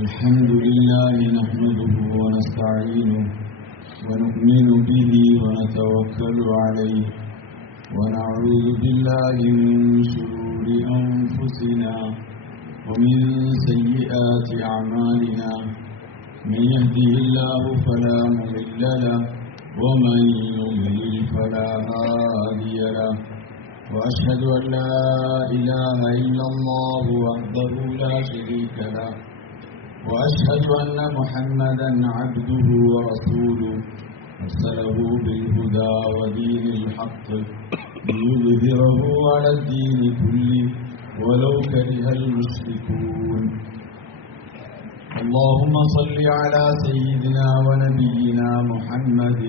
الحمد لله نحمده ونستعينه ونؤمن به ونتوكل عليه ونعوذ بالله من شرور أنفسنا ومن سيئات أعمالنا من يهده الله فلا مضل له ومن يضلل فلا هادي له وأشهد أن لا إله إلا الله وحده لا شريك له وأشهد أن محمدا عبده ورسوله أرسله بالهدى ودين الحق ليظهره على الدين كله ولو كره المشركون. اللهم صل على سيدنا ونبينا محمد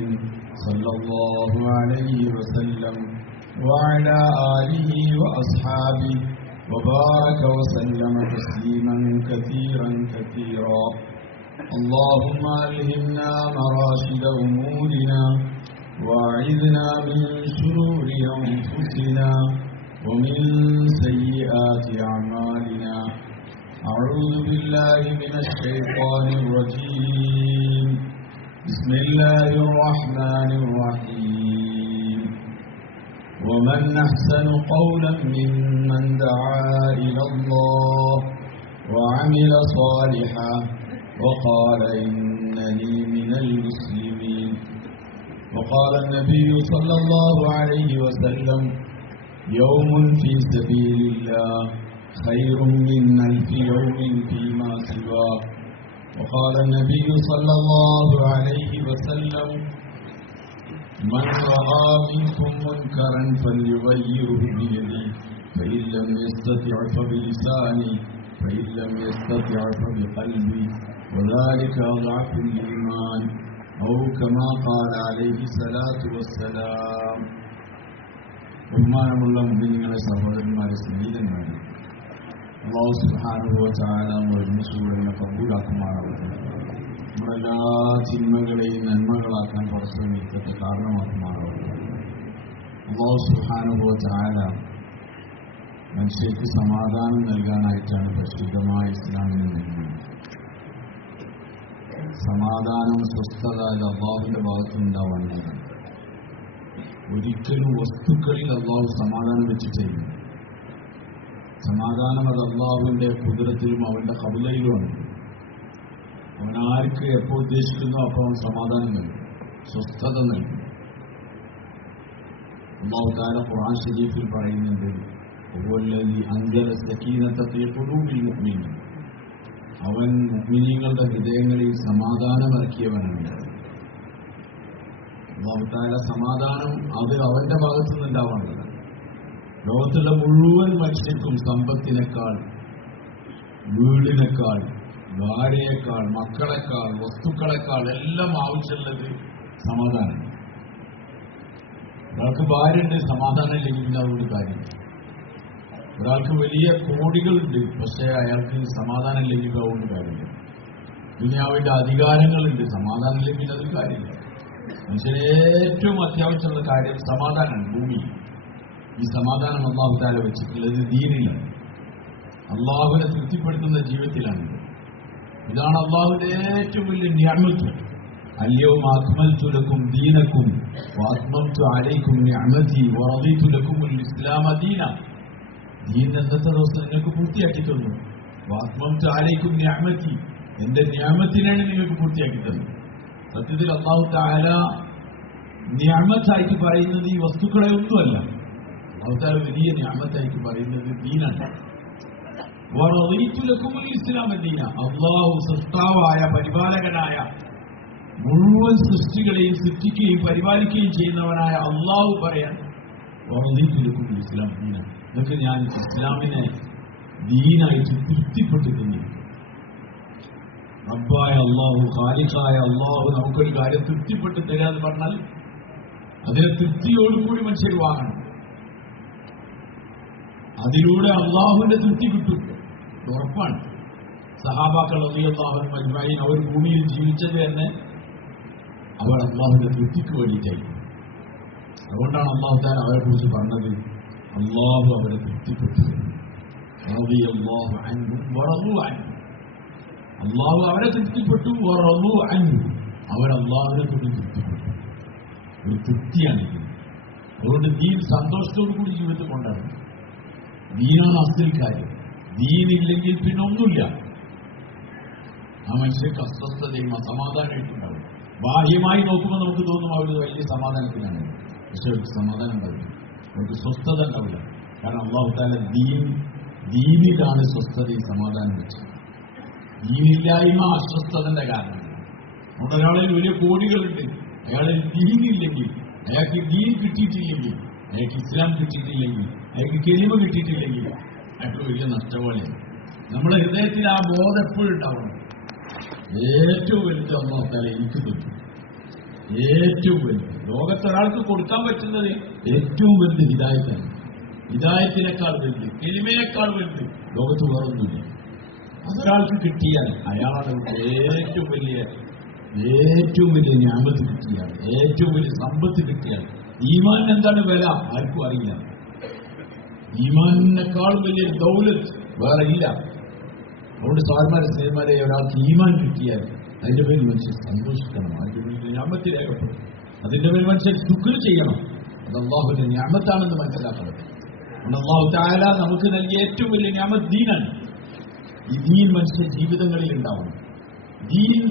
صلى الله عليه وسلم وعلى آله وأصحابه وبارك وسلم تسليما كثيرا كثيرا. اللهم ألهمنا مراشد أمورنا وأعذنا من شرور أنفسنا ومن سيئات أعمالنا. أعوذ بالله من الشيطان الرجيم. بسم الله الرحمن الرحيم. ومن أحسن قولا ممن دعا إلى الله وعمل صالحا وقال إنني من المسلمين. وقال النبي صلى الله عليه وسلم يوم في سبيل الله خير من 1000 يوم فيما سواه. وقال النبي صلى الله عليه وسلم من رأى منكم منكرا فليغيره بيده فإن لم يستطع فبلسانه فإن لم يستطع فبقلبه وذلك أضعف الإيمان أو كما قال عليه الصلاة والسلام. ബഹുമാനമുള്ള മുഅ്മിനീങ്ങളെ, സഹോദരന്മാരെ, സ്നേഹിതന്മാരെ, അല്ലാഹു സുബ്ഹാനഹു വ തആല നമ്മുടെ കബൂലാക്കുമാറാവട്ടെ. നമ്മളെല്ലാ തിന്മകളെയും നന്മകളാക്കാൻ പരിശ്രമിക്കട്ടെ, കാരണമാക്കുമാറാവട്ടെ. അല്ലാഹു സുബ്ഹാനഹു വ തആല മനുഷ്യർക്ക് സമാധാനം നൽകാനായിട്ടാണ് പരിശുദ്ധമായ ഇസ്ലാമിനെ നൽകുന്നത്. സമാധാനം, സ്വസ്ഥത അത് അല്ലാഹുവിന്റെ ഭാഗത്തുനിന്നുണ്ടാവേണ്ടതാണ്. ഒരിക്കലും വസ്തുക്കളിൽ അല്ലാഹു സമാധാനം വെച്ചിട്ടില്ല. സമാധാനം അത് അല്ലാഹുവിന്റെ ഖുദ്റത്തിലും അവന്റെ ഖബൂലിലുമാണ്. അവൻ ആർക്ക് എപ്പോൾ ഉദ്ദേശിക്കുന്നു അപ്പോൾ അവൻ സമാധാനം നൽകും, സ്വസ്ഥത നൽകും. അല്ലാഹു തആല ഖുർആൻ ശരീഫിൽ പറയുന്നുണ്ട്, ഹുവല്ലദീ അൻസല സകീനത ഫീ ഖുലൂബിൽ മുഅ്മിനീൻ. അവൻ മുഅ്മിനീങ്ങളുടെ ഹൃദയങ്ങളിൽ സമാധാനം ഇറക്കിയവനാണ്. അല്ലാഹു തആല സമാധാനം അത് അവന്റെ ഭാഗത്തു നിന്നുണ്ടാവേണ്ടതാണ്. ലോകത്തുള്ള മുഴുവൻ മനുഷ്യർക്കും സമ്പത്തിനേക്കാൾ, വീടിനേക്കാൾ, ഭാര്യയേക്കാൾ, മക്കളെക്കാൾ, വസ്തുക്കളെക്കാൾ എല്ലാം ആവശ്യമുള്ളത് സമാധാനം. ഒരാൾക്ക് ഭാര്യയുണ്ട്, സമാധാനം ഇല്ലെങ്കിൽ പിന്നെ അതുകൊണ്ട് കാര്യമില്ല. ഒരാൾക്ക് വലിയ കോടികളുണ്ട്, പക്ഷേ അയാൾക്ക് സമാധാനം ഇല്ലെങ്കിൽ അതുകൊണ്ട് കാര്യമില്ല. ദുനിയാവിന്റെ അധികാരങ്ങളുണ്ട്, സമാധാനം ഇല്ലെങ്കിൽ അത് കാര്യമില്ല. മനുഷ്യന് ഏറ്റവും അത്യാവശ്യമുള്ള കാര്യം സമാധാനമാണ്. ഭൂമി ഈ സമാധാനം അല്ലാഹു തആല വെച്ചിട്ടുള്ളത് ദീനിലാണ്, അല്ലാഹുവിനെ തൃപ്തിപ്പെടുത്തുന്ന ജീവിതത്തിലാണ്. ഇതാണ് അല്ലാഹുവിന്റെ ഏറ്റവും വലിയ നിഅമത്ത്. അൽയൗമ അക്മൽതു ലക്കും ദീനക്കും വഅത്മംതു അലൈക്കും നിഅമതി വറദീതു ലക്കുമുൽ ഇസ്ലാമ ദീന. ദീൻ ഇന്നത്തെ ദിവസം നിങ്ങൾക്ക് പൂർത്തിയാക്കി തന്നു. വഅത്മംതു അലൈക്കും നിഅമതി, എന്റെ നിഅമത്തിനാണ് നിങ്ങൾക്ക് പൂർത്തിയാക്കി തന്നു. സത്യത്തിൽ അല്ലാഹു തആല നിഅമത്തായിട്ട് പറയുന്നത് ഈ വസ്തുക്കളെ ഒന്നുമല്ല. അല്ലാഹു തആല വലിയ നിഅമത്തായിട്ട് പറയുന്നത് ദീനാണ്. വറദീതു ലക്കുമുൽ ഇസ്ലാമ ദീന. അല്ലാഹു സൃഷ്ടാവായ, പരിപാലകനായ, മുഴുവൻ സൃഷ്ടികളെയും സൃഷ്ടിക്കുകയും പരിപാലിക്കുകയും ചെയ്യുന്നവനായ അല്ലാഹു പറയാൻ വറദീതു ലക്കുമുൽ ഇസ്ലാമ ദീന, നിങ്ങൾക്ക് ഞാൻ ഇസ്ലാമിനെ ദീനായിട്ട് തൃപ്തിപ്പെട്ടിട്ടുണ്ട്. റബ്ബായ അല്ലാഹു, ഖാലിഖായ അല്ലാഹു നമുക്കൊരു കാര്യം തൃപ്തിപ്പെട്ട് തരാന്ന് പറഞ്ഞാൽ അതിനെ തൃപ്തിയോടുകൂടി മനുഷ്യർ വാങ്ങണം. അതിലൂടെ അള്ളാഹുവിന്റെ തൃപ്തി കിട്ടും, ഉറപ്പാണ്. സഹാബാക്കൾ റളിയല്ലാഹു അൻഹും അജ്മഈൻ അവർ ഭൂമിയിൽ ജീവിച്ചത് തന്നെ അവർ അള്ളാഹുവിന്റെ തൃപ്തിക്ക് വേണ്ടിയിട്ടായി. അതുകൊണ്ടാണ് അല്ലാഹു തആല അവരെ കുറിച്ച് പറഞ്ഞത്, അള്ളാഹു അവരെ തൃപ്തിപ്പെട്ടു. അള്ളാഹു അവരെ തൃപ്തിപ്പെട്ടു, അവർ അള്ളാഹുവിനെ കൊണ്ട് തൃപ്തിപ്പെട്ടു. ഒരു തൃപ്തിയാണിത്. അതുകൊണ്ട് ദീൻ സന്തോഷത്തോടു കൂടി ജീവിതത്തിൽ കൊണ്ടാണ്. ദീനാണ് അസ്തിൽ കാര്യം. ദീനില്ലെങ്കിൽ പിന്നെ ഒന്നുമില്ല. ആ മനുഷ്യർക്ക് അസ്വസ്ഥതയും അസമാധാനമായിട്ടുണ്ടാവും. ബാഹ്യമായി നോക്കുമ്പോൾ നമുക്ക് തോന്നും അവർ വലിയ സമാധാനത്തിലാണ്, പക്ഷെ അവർക്ക് സമാധാനം ഉണ്ടാവില്ല, അവർക്ക് സ്വസ്ഥത ഉണ്ടാവില്ല. കാരണം അള്ളാഹു തആല ദീനിലാണ് സ്വസ്ഥതയും സമാധാനം വെച്ചത്. ദീനില്ലായ്മ അസ്വസ്ഥതന്റെ കാരണമാണ്. നമ്മുടെ ഒരാളിൽ വലിയ കോടികളുണ്ട്, അയാളിൽ ദീനില്ലെങ്കിൽ, അയാൾക്ക് ദീൻ കിട്ടിയിട്ടില്ലെങ്കിൽ, അയാൾക്ക് ഇസ്ലാം കിട്ടിയിട്ടില്ലെങ്കിൽ, അയാൾക്ക് കെലിമ കിട്ടിയിട്ടില്ലെങ്കിൽ അയാൾക്ക് വലിയ നഷ്ടപാടിയാണ്. നമ്മുടെ ഹൃദയത്തിൽ ആ ബോധം എപ്പോഴും ഉണ്ടാവണം. ഏറ്റവും വലുത് അല്ലാഹു തആല എനിക്ക് തന്നു. ഏറ്റവും വലുത് ലോകത്തൊരാൾക്ക് കൊടുക്കാൻ പറ്റുന്നത് ഏറ്റവും വലുത് ഹിദായത്താണ്. ഹിദായത്തിനേക്കാൾ വലുത്, കെലിമയേക്കാൾ വലുത് ലോകത്ത് വേറൊന്നുമില്ല. അതൊരാൾക്ക് കിട്ടിയാൽ അയാളാണ് ഏറ്റവും വലിയ ഞാമത്ത് കിട്ടിയാൽ, ഏറ്റവും വലിയ സമ്പത്ത് കിട്ടിയാൽ. ഈമാൻ എന്താണ് വില ആർക്കും അറിയില്ല. ഈമാനിനേക്കാൾ വലിയ ദൗലത്ത് വേറെ ഇല്ല. അതുകൊണ്ട് സാർമാരെ സ്നേഹമാരെ ഒരാൾക്ക് ഈമാൻ കിട്ടിയാൽ അതിന്റെ പേരിൽ മനുഷ്യൻ സന്തോഷിക്കണം, അതിന്റെ പേരിൽ ഞാമത്ത് രേഖപ്പെടും, അതിന്റെ പേരിൽ മനുഷ്യൻ ശുക്ർ ചെയ്യണം. അത് അള്ളാഹുവിന്റെ ഞാമത്താണെന്ന് മനസ്സിലാക്കണം. അതുകൊണ്ട് അല്ലാഹു തആല നമുക്ക് നൽകിയ ഏറ്റവും വലിയ ഞാമത്ത് ദീനാണ്. ഈ ദീൻ മനുഷ്യ ജീവിതങ്ങളിൽ ഉണ്ടാവണം. ദീൻ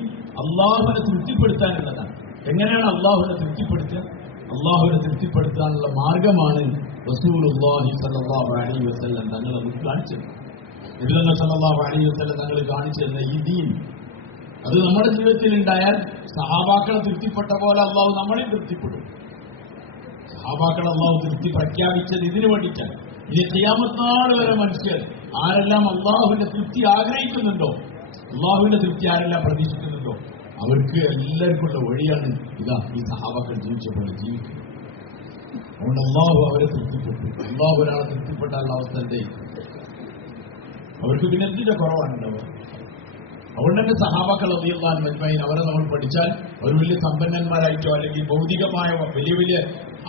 അള്ളാഹുവിനെ തൃപ്തിപ്പെടുത്താനുള്ളതാണ്. എങ്ങനെയാണ് അള്ളാഹുവിനെ തൃപ്തിപ്പെടുത്തുക? അള്ളാഹുവിനെ തൃപ്തിപ്പെടുത്താനുള്ള മാർഗമാണ് റസൂലുള്ളാഹി സ്വല്ലല്ലാഹു അലൈഹി വസല്ലം തങ്ങൾ നമുക്ക് കാണിച്ചത്. നബി സല്ലല്ലാഹു അലൈഹി വസല്ലം തങ്ങൾ കാണിച്ചിരുന്ന ഈ ദീൻ, അത് നമ്മുടെ ജീവിതത്തിൽ ഉണ്ടായാൽ സഹാബാക്കളെ തൃപ്തിപ്പെട്ട പോലെ അള്ളാഹു നമ്മളെ തൃപ്തിപ്പെടും. സഹാബാക്കളെ അള്ളാഹു തൃപ്തി പ്രഖ്യാപിച്ചത് ഇതിനു വേണ്ടിയിട്ടാണ്. ഇനി ഖിയാമത്ത് നാൾ വരെ മനുഷ്യർ ആരെല്ലാം അള്ളാഹുവിന്റെ തൃപ്തി ആഗ്രഹിക്കുന്നുണ്ടോ, അള്ളാഹുവിന്റെ തൃപ്തി ആരെല്ലാം പ്രതീക്ഷിക്കുന്നുണ്ടോ, അവർക്ക് എല്ലാവർക്കുള്ള വഴിയാണ് ഇതാ ഈ സഹാബാക്കൾ ജീവിച്ച പോലെ ജീവിക്കുന്നത്. അതുകൊണ്ട് അള്ളാഹു അവരെ തൃപ്തിപ്പെട്ടു. അള്ളാഹു ഒരാളെ തൃപ്തിപ്പെട്ടാലുള്ള അവസ്ഥ എന്തേ? അവർക്ക് പിന്നെ എന്തിന്റെ കുറവാണുണ്ടാവുക? അതുകൊണ്ട് തന്നെ സഹാബാക്കൾ റളിയല്ലാഹു അൻഹും അജ്മഈൻ അവരെ നമ്മൾ പഠിച്ചാൽ അവർ വലിയ സമ്പന്നന്മാരായിട്ടോ അല്ലെങ്കിൽ ഭൗതികമായ വലിയ വലിയ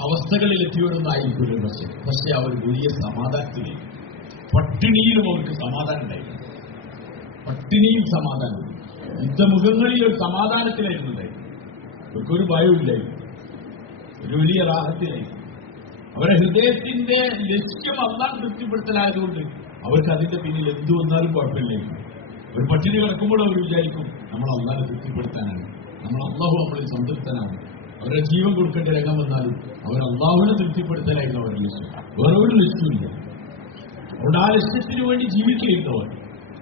അവസ്ഥകളിൽ എത്തിയവരൊന്നും ആയിരിക്കില്ല. പക്ഷേ അവർ വലിയ സമാധാനത്തിലേക്ക്, പട്ടിണിയിലും അവർക്ക് സമാധാനം ഉണ്ടായിരുന്നു. പട്ടിണിയും സമാധാനവും, യുദ്ധമുഖങ്ങളിൽ ഒരു സമാധാനത്തിലായിരുന്നത്. അവർക്കൊരു ഭയമില്ലായിരുന്നു, ഒരു വലിയ റാഹത്തിലായിരുന്നു. അവരുടെ ഹൃദയത്തിന്റെ ലക്ഷ്യം അല്ലാഹു തൃപ്തിപ്പെടുത്തലായതുകൊണ്ട് അവർക്ക് അതിന്റെ പിന്നിൽ എന്തു വന്നാലും കുഴപ്പമില്ലായിരുന്നു. ഒരു പട്ടിണി കിടക്കുമ്പോൾ അവർ വിചാരിക്കും നമ്മൾ അല്ലാഹുവിനെ തൃപ്തിപ്പെടുത്താനാണ്, അല്ലാഹു നമ്മളിൽ സംതൃപ്തനാണ്. അവരുടെ ജീവൻ കൊടുക്കേണ്ട രംഗം വന്നാലും അവർ അല്ലാഹുവിനെ തൃപ്തിപ്പെടുത്തലായിരുന്നു അവരുടെ ലക്ഷ്യം, വേറെ ഒരു ലക്ഷ്യമില്ല. അതുകൊണ്ട് ആ ലക്ഷ്യത്തിന് വേണ്ടി ജീവിക്കുകയുണ്ടവർ.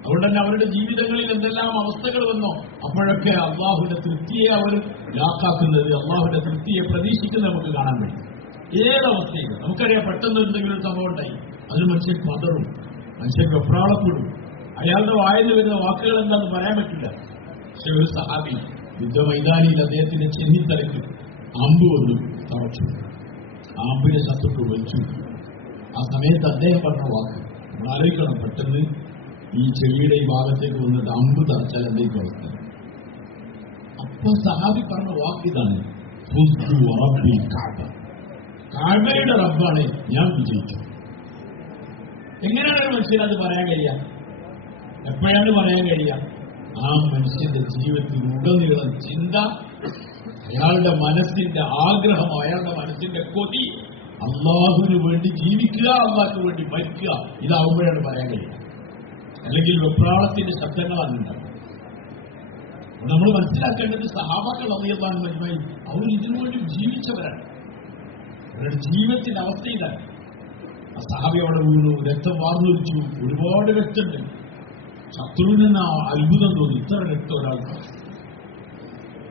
അതുകൊണ്ട് തന്നെ അവരുടെ ജീവിതങ്ങളിൽ എന്തെല്ലാം അവസ്ഥകൾ വന്നോ അപ്പോഴൊക്കെ അള്ളാഹുവിന്റെ തൃപ്തിയെ അവർ ലാക്കാക്കുന്നത്, അള്ളാഹുവിന്റെ തൃപ്തിയെ പ്രതീക്ഷിക്കുന്നത് നമുക്ക് കാണാൻ പറ്റും. ഏതവസ്ഥയിലും നമുക്കറിയാം, പെട്ടെന്ന് എന്തെങ്കിലും ഒരു സംഭവം ഉണ്ടായി, അതിന് മനുഷ്യൻ പതറും, മനുഷ്യൻ വെപ്രാളപ്പെടും. അയാളുടെ വായിന്ന് വരുന്ന വാക്കുകൾ എന്താണെന്ന് പറയാൻ പറ്റില്ല. പക്ഷെ ഒരു സഹാബി യുദ്ധ മൈതാനിയിൽ അദ്ദേഹത്തിന്റെ ചെന്നിത്തലയ്ക്ക് അമ്പ് വന്നു തറച്ചു. ആ അമ്പിനെ ശത്രുക്കൾ വലിച്ചു. ആ സമയത്ത് അദ്ദേഹം പറഞ്ഞ വാക്ക് നമ്മൾ ആലോചിക്കണം. പെട്ടെന്ന് ഈ ചെവിയുടെ ഈ ഭാഗത്തേക്ക് വന്നിട്ട് അമ്പ് തറച്ചാൽ എന്തെങ്കിലും അവസ്ഥ. അപ്പൊ സഹാബി പറഞ്ഞ വാക്ക് ഇതാണ്, കാബയുടെ റബ്ബാണ് ഞാൻ വിജയിച്ചു. എങ്ങനെയാണ് ഒരു മനുഷ്യനത് പറയാൻ കഴിയുക? എപ്പോഴാണ് പറയാൻ കഴിയുക? ആ മനുഷ്യന്റെ ജീവിതത്തിൽ ഉടനീളം ചിന്ത, അയാളുടെ മനസ്സിന്റെ ആഗ്രഹം, അയാളുടെ മനസ്സിന്റെ കൊതി അള്ളാഹുവിന് വേണ്ടി ജീവിക്കുക, അള്ളാഹുവിന് വേണ്ടി മരിക്കുക, ഇതാവുമ്പോഴാണ് പറയാൻ കഴിയുക. അല്ലെങ്കിൽ വെപ്രാളത്തിന്റെ ശബ്ദങ്ങളാണ് ഉണ്ടാവുക. നമ്മൾ മനസ്സിലാക്കേണ്ടത് സഹാബാക്കൾ റളിയല്ലാഹു അൻഹും അജ്മഈൻ അവർ ഇതിനു വേണ്ടി ജീവിച്ചവരാണ്. അവരുടെ ജീവിതത്തിന്റെ അവസ്ഥ ഇതാണ്. ആ സഹാബി അവിടെ വീണു, രക്തം വാർന്നൊലിച്ചു, ഒരുപാട് രക്തമുണ്ട്. ശത്രുവിന് അത്ഭുതം തോന്നി, ഇത്ര രക്തം ഒരാൾക്ക്.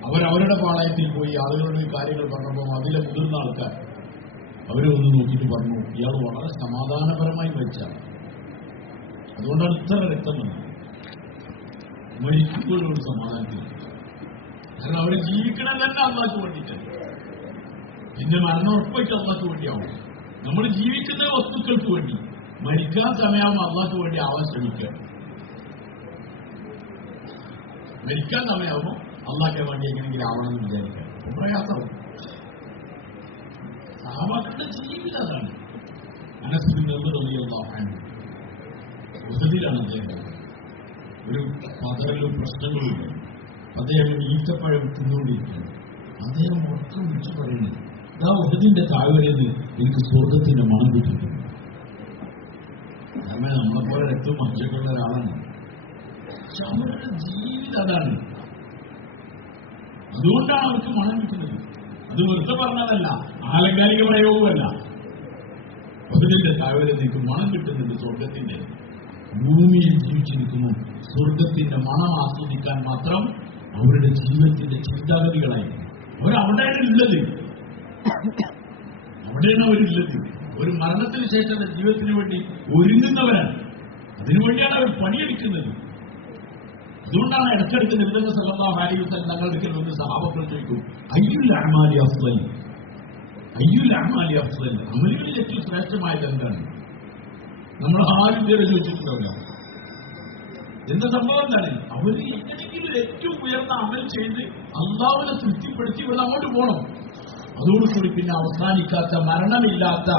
അവരവരുടെ പാളയത്തിൽ പോയി ആളുകളുടെ കാര്യങ്ങൾ പറഞ്ഞപ്പോൾ അതിലെ മുതിർന്ന ആൾക്കാർ അവരെ ഒന്ന് നോക്കിയിട്ട് പറഞ്ഞു, ഇയാൾ വളരെ സമാധാനപരമായി മരിച്ചാണ്, അതുകൊണ്ടാണ് ഇത്ര രക്തം വന്നത്. മരിക്കുമ്പോഴൊരു സമാധാനത്തിൽ, കാരണം അവരെ ജീവിക്കണം തന്നെ അള്ളാഹ്ക്ക് വേണ്ടിയിട്ടാണ്. പിന്നെ മരണം ഉറപ്പായിട്ട് അള്ളാഹ്ക്ക് വേണ്ടിയാവും. നമ്മൾ ജീവിക്കുന്ന വസ്തുക്കൾക്ക് വേണ്ടി, മരിക്കാൻ സമയമാകുമ്പോൾ അള്ളാഹ്ക്ക് വേണ്ടി ആവാൻ ശ്രമിക്കുക. മരിക്കാൻ സമയമാകുമ്പോൾ അള്ളാഹ്ക്ക് വേണ്ടി എങ്ങനെയെങ്കിലും ആവണമെന്ന് വിചാരിക്കുക, പ്രയാസവും. സഹാബാക്കളുടെ ജീവിതം അതാണ്. അനസ് ബിൻ നദർ റളിയല്ലാഹു അൻഹു ഉഹദിലാണ് അദ്ദേഹം. ഒരു പതറലും പ്രശ്നങ്ങളുണ്ട്. അദ്ദേഹം ഈത്തപ്പഴം തിന്നുകൊണ്ടിരിക്കുകയാണ്. അദ്ദേഹം ഉറക്കം വിളിച്ചു പറയുന്നത്, ഇതാ ഉഹദിന്റെ താഴ്വരയിൽ എനിക്ക് സ്വർഗത്തിന്റെ മണം കിട്ടിയിട്ടുണ്ട്. കാരണം നമ്മളെപ്പോലെ രക്തവും മഞ്ചൊക്കെയുള്ള ഒരാളാണ്. പക്ഷെ അവരുടെ ജീവിതം അതാണ്. അതുകൊണ്ടാണ് അവർക്ക് മണം കിട്ടുന്നത്. അത് വെറുതെ പറഞ്ഞതല്ല, ആലങ്കാലിക പ്രയോഗമല്ല. ഉഹദിന്റെ താഴ്വരയിൽ എനിക്ക് മണം കിട്ടുന്നുണ്ട് സ്വർഗത്തിന്റെ. ഭൂമിയിൽ ജീവിച്ചിരിക്കുന്നു സ്വർഗത്തിന്റെ മണം ആസ്വദിക്കാൻ മാത്രം അവരുടെ ജീവിതത്തിന്റെ ചിന്താഗതികളായി. അവരവിടെയാണ് ഉള്ളത്, അവിടെയാണ് അവരുള്ളത്. ഒരു മരണത്തിന് ശേഷം ജീവിതത്തിന് വേണ്ടി ഒരുങ്ങുന്നവരാണ്. അതിനുവേണ്ടിയാണ് അവർ പണിയെടുക്കുന്നത്. അതുകൊണ്ടാണ് ഇടയ്ക്കിടയ്ക്ക് നബി സല്ലല്ലാഹു അലൈഹി വസല്ലം തങ്ങളുടെ അടുക്കൽ വന്ന് സഹാബകൾ ചോദിക്കും, അയ്യുൽ അഅ്മാലി അഫ്ളൽ, അയ്യുൽ അഅ്മാലി അഫ്ളൽ, അമലുകളിൽ ഏറ്റവും ശ്രേഷ്ഠമായത് എന്താണ്? നമ്മൾ ആരും പേര് ചോദിച്ചിട്ടുണ്ടാവില്ല. എന്താ സംഭവം എന്താണ്? അവര് എങ്ങനെയെങ്കിലും ഏറ്റവും ഉയർന്ന അമൽ ചെയ്ത് അല്ലാഹുവിനെ തൃപ്തിപ്പെടുത്തി ഇവിടെ അങ്ങോട്ട് പോകണം. അതോടുകൂടി പിന്നെ അവസാനിക്കാത്ത, മരണമില്ലാത്ത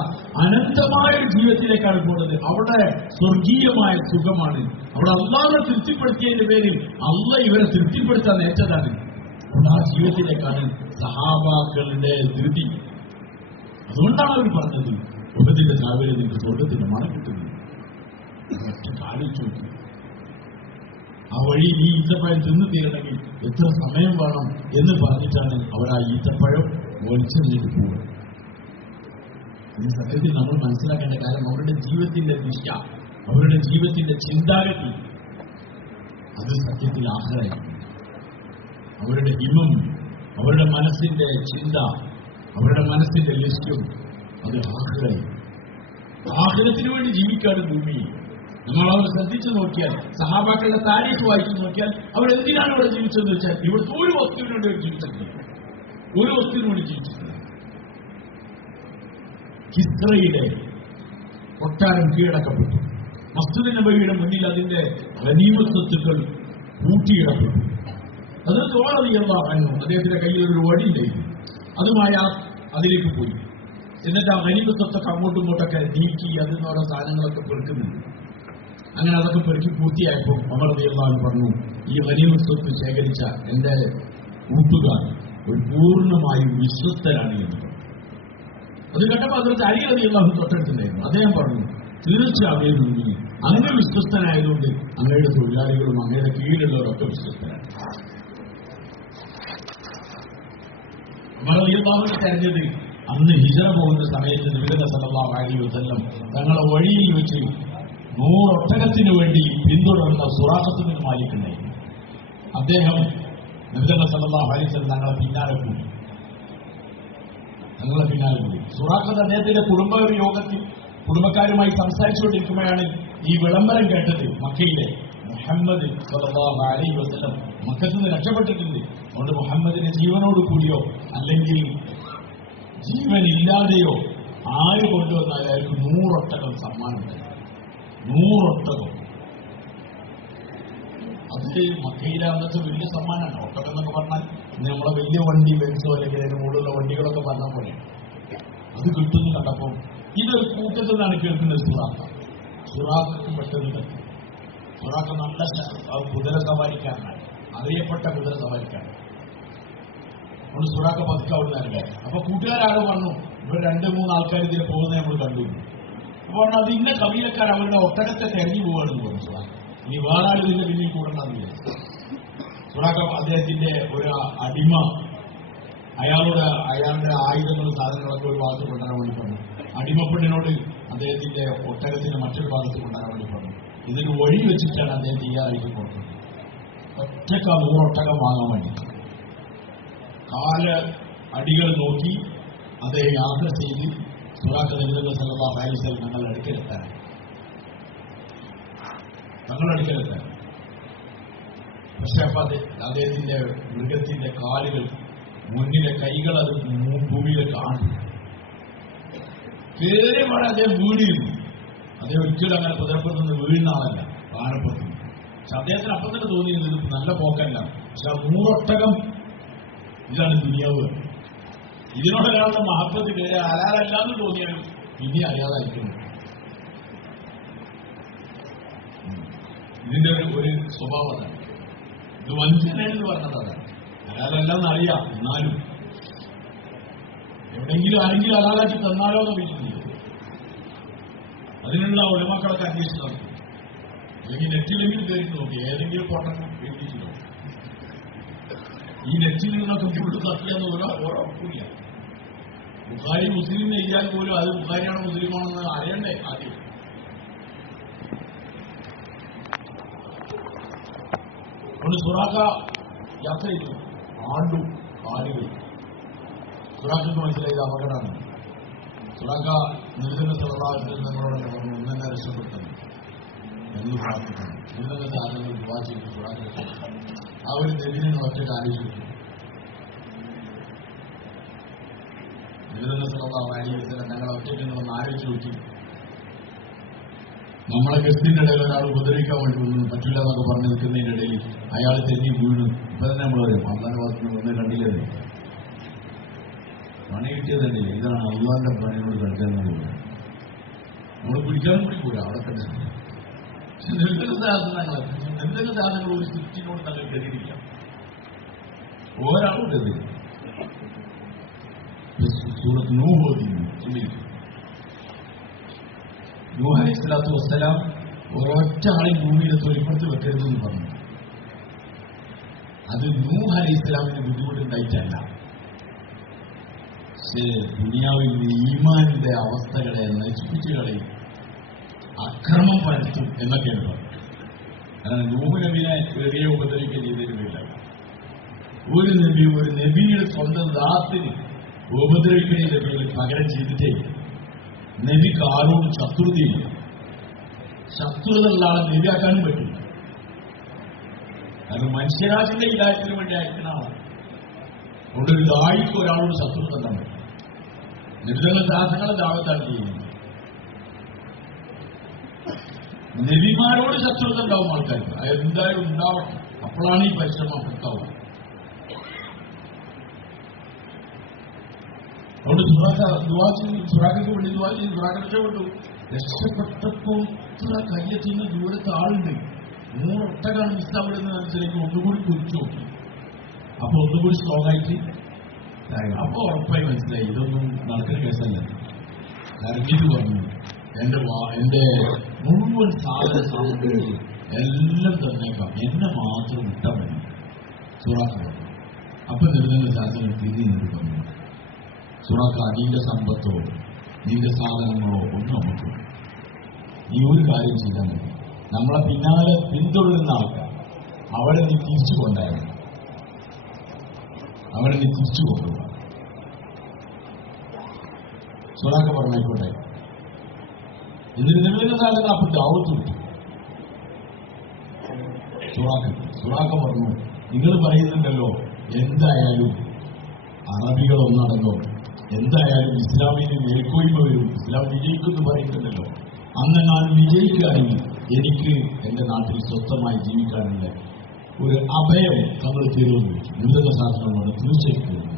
അനന്തമായ ഒരു ജീവിതത്തിലേക്കാണ് പോകുന്നത്. അവിടെ സ്വർഗീയമായ സുഖമാണ്. അവിടെ അല്ലാഹുവിനെ തൃപ്തിപ്പെടുത്തിയതിന്റെ പേരിൽ അല്ലാഹ് ഇവരെ തൃപ്തിപ്പെടുത്താൻ നേച്ചതാണ്. അവിടെ ആ ജീവിതത്തിലേക്കാണ് സഹാബാക്കളുടെ ധൃതി. അതുകൊണ്ടാണ് അവർ പറഞ്ഞത്, ഉഹദിന്റെ താഴ്വരയിൽ നിങ്ങൾക്ക് സ്വർഗത്തിന്റെ മണം കിട്ടുന്നു. ഒറ്റ ആലോചിച്ചു നോക്കി, ആ വഴി ഈ ഈത്തപ്പഴം തിന്നു തീരണമെങ്കിൽ എത്ര സമയം വേണം എന്ന് പറഞ്ഞിട്ടാണ് അവർ ആ ഈത്തപ്പഴം വലിച്ചെറിഞ്ഞിട്ട് പോവുക. ഈ സത്യത്തിൽ നമ്മൾ മനസ്സിലാക്കേണ്ട കാര്യം, അവരുടെ ജീവിതത്തിന്റെ ദിശ, അവരുടെ ജീവിതത്തിന്റെ ചിന്താഗതി, അത് സത്യത്തിൽ ആഖിറയാണ്. അവരുടെ ഹിമം, അവരുടെ മനസ്സിന്റെ ചിന്ത, അവരുടെ മനസ്സിന്റെ ലക്ഷ്യം അത് ആഖിറയാണ്. ആഖിറത്തിന് വേണ്ടി ജീവിക്കാണ് ഭൂമി. നമ്മൾ അവർ ശ്രദ്ധിച്ചു നോക്കിയാൽ, സഹാബാക്കളുടെ താരീഖ് വായിച്ചു നോക്കിയാൽ, അവരെന്തിനാണ് ഇവിടെ ജീവിച്ചതെന്ന് വെച്ചാൽ, ഇവിടുത്തെ ഒരു വസ്തുവിന് വേണ്ടി അവർ ജീവിച്ചിട്ടില്ല. ഒരു വസ്തുവിന് വേണ്ടി ജീവിച്ചിട്ടില്ല. കിസ്രയുടെ കൊട്ടാരം കീഴടക്കപ്പെട്ടു. മസ്ജിദ് നബവിയുടെ മുന്നിൽ അതിന്റെ ഗനീമത്ത് സ്വത്തുക്കൾ കൂട്ടിയിടപ്പെട്ടു. അത് റളിയല്ലാഹു അൻഹു അദ്ദേഹത്തിന്റെ കയ്യിൽ ഒരു വടി ഉണ്ടായിരുന്നു. അതുമായി അതിലേക്ക് പോയി. എന്നിട്ട് ആ ഗനീമത്ത് സ്വത്തൊക്കെ അങ്ങോട്ടും ഇങ്ങോട്ടൊക്കെ നീക്കി അതിൽ നിന്ന് ഓരോ സാധനങ്ങളൊക്കെ പെറുക്കുന്നുണ്ട്. അങ്ങനെ അതൊക്കെ പെറുക്കി പൂർത്തിയായപ്പോൾ ഉമർ റളിയല്ലാഹു അൻഹു പറഞ്ഞു, ഈ ഗനീമത്ത് സ്വത്ത് ശേഖരിച്ച എന്റെ കൂട്ടുകാർ ഒരു പൂർണ്ണമായും വിശ്വസ്തരാണ് എന്ന് പറഞ്ഞു. അത് കേട്ടപ്പോൾ അതിർത്ത് അലി റളിയല്ലാഹു അൻഹു തൊട്ടടുത്തുണ്ടായിരുന്നു. അദ്ദേഹം പറഞ്ഞു, തീർച്ചയായും അങ്ങനെ വിശ്വസ്തനായതുകൊണ്ട് അങ്ങയുടെ തൊഴിലാളികളും അങ്ങയുടെ കീഴിലുള്ളവരൊക്കെ വിശ്വസ്തരാണ്. ഉമർ റളിയല്ലാഹു അൻഹു തെരഞ്ഞത് അന്ന് ഹിജ്റ പോകുന്ന സമയത്ത് നബി സല്ലല്ലാഹു അലൈഹി വസല്ലം തങ്ങളെ വഴിയിൽ വെച്ച് 100 ഒട്ടകത്തിന് വേണ്ടി പിന്തുടർന്ന സുറാഖത്ത് ബിൻ മാലിക് ഉണ്ടായിരുന്നു. അദ്ദേഹം നബി സല്ലല്ലാഹു അലൈഹി വസല്ലം തങ്ങളെ പിന്നാലെ പോയി. സുറാഖത്ത് അദ്ദേഹത്തിന്റെ കുടുംബക്കാരുമായി സംസാരിച്ചുകൊണ്ടിരിക്കുമ്പോഴാണ് ഈ വിളംബരം കേട്ടത്. മക്കയിലെ മുഹമ്മദ് സല്ലല്ലാഹു അലൈഹി വസല്ലം മക്കത്ത് നിന്ന് രക്ഷപ്പെട്ടിട്ടുണ്ട്. അതുകൊണ്ട് മുഹമ്മദിനെ ജീവനോട് കൂടിയോ അല്ലെങ്കിൽ ജീവനില്ലാതെയോ ആര് കൊണ്ടുവന്നാൽ അയാൾക്ക് 100 ഒട്ടകം സമ്മാനമുണ്ട്. 100 ഒട്ടകം. അത് മക്കയിലെ അന്നത്തെ വലിയ സമ്മാനമാണ്. ഒട്ടകം എന്നൊക്കെ പറഞ്ഞാൽ നമ്മളെ വലിയ വണ്ടി, ബെൻസോ അല്ലെങ്കിൽ അതിന് മുകളിലുള്ള വണ്ടികളൊക്കെ പറഞ്ഞ പോലെ അത് കിട്ടുന്നു കണ്ടപ്പോൾ ഇതൊരു കൂട്ടത്തിൽ നിന്നാണ് കേൾക്കുന്നത്. സുറാഖ് പെട്ടെന്ന് കത്തി. സുറാഖ് നല്ല കുതിര സവാരിക്കാരനാണ്, അറിയപ്പെട്ട കുതിര സവാരിക്കാരൻ. നമ്മൾ സുറാഖ് പതുക്കെ അവിടെ നിന്ന്. അപ്പൊ കൂട്ടുകാരാകെ പറഞ്ഞു, ഇവർ 2-3 ആൾക്കാർ ഇതിൽ പോകുന്നത് നമ്മൾ കണ്ടു. അപ്പൊ പറഞ്ഞു, അത് ഇന്ന കബീലക്കാർ അവരുടെ ഒട്ടകത്തെ തെരഞ്ഞു പോവാണെന്ന് പറഞ്ഞു സുറാഖ്. ഇനി വേറെ ആൾ ഇതിന്റെ പിന്നിൽ കൂടണ്ടെന്ന് വിചാരിച്ചു. സുറാഖ് അദ്ദേഹത്തിന്റെ ഒരു അടിമ അയാളുടെ ആയുധങ്ങളും സാധനങ്ങളൊക്കെ ഒരു ഭാഗത്ത് കൊണ്ടുവരാൻ വേണ്ടി പറഞ്ഞു. അടിമപ്പെണ്ണിനോട് അദ്ദേഹത്തിന്റെ ഒട്ടകത്തിന്റെ മറ്റൊരു ഭാഗത്ത് കൊണ്ടുവരാൻ വേണ്ടി പറഞ്ഞു. ഇതിന് വഴി വെച്ചിട്ടാണ് അദ്ദേഹം തയ്യാറായിട്ട് കൊടുത്തത്. ഒറ്റക്ക 100 ഒട്ടകം വാങ്ങാൻ വേണ്ടി അടികൾ നോക്കി അദ്ദേഹം യാത്ര ചെയ്ത് സുറാഖ് നബി സല്ലല്ലാഹു അലൈഹി വസല്ലം തങ്ങളുടെ അടുക്കലെത്താൻ. പക്ഷെ അപ്പൊ അദ്ദേഹത്തിന്റെ മൃഗത്തിന്റെ കാലുകൾ, മുന്നിലെ കൈകൾ അത് ഭൂമിയിലേക്ക് ആണു കേറി പാടെ അദ്ദേഹം വീണിരുന്നു. അദ്ദേഹം ഒരിക്കലും അങ്ങനെ കുതിരപ്പുറത്ത് നിന്ന് വീഴുന്ന ആളല്ല, പാനപ്പുറത്ത്. പക്ഷെ അദ്ദേഹത്തിന് അപ്പം തന്നെ തോന്നിയിരുന്നത് നല്ല പോക്കല്ല. പക്ഷെ ആ 100 ഒട്ടകം, ഇതാണ് ദുനിയാവ്. ഇതിനോടൊരാളുടെ മഹത്വത്തിൽ ഹലാലല്ലാന്ന് തോന്നിയാലും ഇനി അറിയാതായിരിക്കുന്നു. ഇതിന്റെ ഒരു സ്വഭാവം അതാണ്. ഇത് വഞ്ചനയെന്ന് പറഞ്ഞത് അതാണ്. ഹലാലല്ലെന്ന് അറിയാം, എന്നാലും എവിടെയെങ്കിലും ആരെങ്കിലും ഹലാലാക്കി തന്നാലോ എന്ന് വിചാരിച്ചില്ല. അതിനുള്ള ഉലമാക്കളൊക്കെ അന്വേഷിച്ചു നടത്തി. അല്ലെങ്കിൽ നെറ്റിലെങ്കിലും കയറി നോക്കി, ഏതെങ്കിലും പൊട്ടണം എഴുതിച്ചിട്ടോ. ഈ നെറ്റിൽ നിന്നൊക്കെ ഫുള്ള് തട്ടിയെന്ന് ഉറപ്പില്ല. ബുഖാരി മുസ്ലിം എഴുതിയാൽ പോലും അത് ബുഖാരിയാണോ മുസ്ലിമാണെന്ന് അറിയണ്ടേ ആദ്യം. ഒന്ന് സുറാഖ യാത്ര ചെയ്തു, ആണ്ടു കാലുകൾ. സുറാഖക്ക് മനസ്സിലായത് അപകടമാണ്. സുറാഖ നിർദ്ദന സ്വഭാവത്തിൽ നമ്മളോട് പറഞ്ഞു, ഒന്നെ രക്ഷപ്പെടുത്തണം എന്ന് പ്രാർത്ഥിക്കണം. നിർദ്ദന സാധനങ്ങൾ ദുആ ചെയ്തു. സുറാഖ ആ ഒരു നെല്ലിനെ ഒറ്റയ്ക്ക് ആലോചിച്ചു. നിർദ്ദന സ്വഭാവം ഞങ്ങൾ ഒറ്റയ്ക്ക് ഒന്ന് ആലോചിച്ച് നോക്കി. നമ്മളെ ഗസ്റ്റിന്റെ ഇടയിൽ ഒരാൾ ഉപദ്രവിക്കാൻ വേണ്ടി ഒന്നും പറ്റില്ല എന്നൊക്കെ പറഞ്ഞു നിൽക്കുന്നതിന്റെ ഇടയിൽ അയാൾ തെന്നി വീണു. ഇപ്പൊ തന്നെ നമ്മൾ പറയും അള്ളാന്റെ ഭാഗത്തുനിന്ന് ഒന്നും കണ്ടില്ലേ, പണി കിട്ടിയതല്ലേ. ഇതാണ് അള്ളാന്റെ പണിയോട് കളിക്കാൻ നമ്മൾ പിടിക്കാനും പിടിക്കൂല അവിടെ തന്നെ. പക്ഷെ നിർദ്ദന സാധനങ്ങൾ ഒരു സൃഷ്ടിനോട് നല്ല കരുതിയില്ല. ഒരാളും കരുതി. സൂറത്ത് നൂഹ് ഓതി. നൂഹ് അലൈഹിസ്സലാത്തു വസ്സലാം ഒരൊറ്റ ആളെ ഭൂമിയിലെ തൊലിപ്പുറത്ത് വെക്കരുതെന്ന് പറഞ്ഞു. അത് നൂഹ് അലൈഹിസ്സലാമിന് ബുദ്ധിമുട്ടുണ്ടായിട്ടല്ല, പക്ഷേ ദുനിയാവിൽ ഈമാനിന്റെ അവസ്ഥകളെ നശിപ്പിച്ചു കളയും, അക്രമം പരത്തും എന്നൊക്കെയാണ് പറഞ്ഞത്. കാരണം നൂഹ് നബിനെ ചെറിയ ഉപദ്രവിക്കുക ചെയ്തിരുന്നില്ല. ഒരു നബിയുടെ സ്വന്തം ദാത്തിന് ഉപദ്രവിക്കുന്നതിന്റെ പേരിൽ പകരം ചെയ്തിട്ടേ നബിക്ക് ആരോടും ശത്രുതയില്ല. ശത്രുത ഉള്ള ആളെ നബിയാക്കാനും പറ്റില്ല. കാരണം മനുഷ്യരാശിന്റെ ഇലായത്തിന് വേണ്ടി അയക്കണമാണ്. അവിടെ ഒരു ദായിക്ക് ഒരാളോട് ശത്രുത ഉണ്ടാൻ പറ്റും. നബിതങ്ങളുടെ ദാസങ്ങളെ ദാവത്താണ് ചെയ്യുന്നത്. നബിമാരോട് ശത്രുത ഉണ്ടാവും ആൾക്കാർക്ക്, എന്തായാലും ഉണ്ടാവണം. അപ്പോഴാണ് ഈ പരിശ്രമം ഉണ്ടാവുക. അവിടെ സുറാഖയ്ക്ക് വേണ്ടി ദുആ ചെയ്തു. സുറാഖ് രക്ഷപ്പെട്ടു. രക്ഷപ്പെട്ടപ്പോൾ ഇത്ര കയ്യെത്തുന്ന ദൂരത്ത് ആളുണ്ട്. 3 ഒട്ടകാണ് മിസ്സാവിടുന്ന മനസ്സിലേക്ക് ഒന്നുകൂടി കുറിച്ചു നോക്കി. അപ്പൊ ഒന്നുകൂടി സ്ട്രോങ് ആയിട്ട് അപ്പൊ ഉറപ്പായി മനസ്സിലായി ഇതൊന്നും നടക്കുന്ന കേസല്ല. കരഞ്ഞിട്ട് പറഞ്ഞു, എന്റെ മുഴുവൻ സാധന സാമഗ്രികൾ എല്ലാം തന്നേക്കാം, എന്നെ മാത്രം വിട്ടാൽ മതി. സുറാഖ് പറഞ്ഞു. അപ്പൊ നിർദ്ദന സാധനം തിരിഞ്ഞു നിന്ന് പറഞ്ഞു, സുറാഖ നിന്റെ സമ്പത്തോ നിന്റെ സാധനങ്ങളോ ഒന്നും നമുക്ക് നീ ഒരു കാര്യം ചെയ്താൽ മതി. നമ്മളെ പിന്നാലെ പിന്തുടരുന്ന ആൾക്കാർ അവരെ നീ തിരിച്ചു കൊണ്ടായിരുന്നു, അവരെ നീ തിരിച്ചു കൊണ്ടുപോകുക. സുറാഖ പറഞ്ഞായിക്കോട്ടെ. എന്നിട്ട് നിങ്ങളുടെ സാധനങ്ങൾ അപ്പോൾ ദാവത്ത് വിട്ടു. സുറാഖ പറഞ്ഞു, നിങ്ങൾ പറയുന്നുണ്ടല്ലോ എന്തായാലും അറബികൾ ഒന്നാണല്ലോ, എന്തായാലും ഇസ്ലാമിന് മേൽക്കോയ്മ വരും, ഇസ്ലാം വിജയിക്കുമെന്ന് പറയുന്നുണ്ടല്ലോ. അന്നെങ്ങാനും വിജയിക്കുകയാണെങ്കിൽ എനിക്ക് എന്റെ നാട്ടിൽ സ്വസ്ഥമായി ജീവിക്കാനുള്ള ഒരു അഭയം തങ്ങൾ തീരുമെന്ന് വെച്ചു. നൂതന ശാസ്ത്രങ്ങളോട് തീർച്ചയായിട്ടും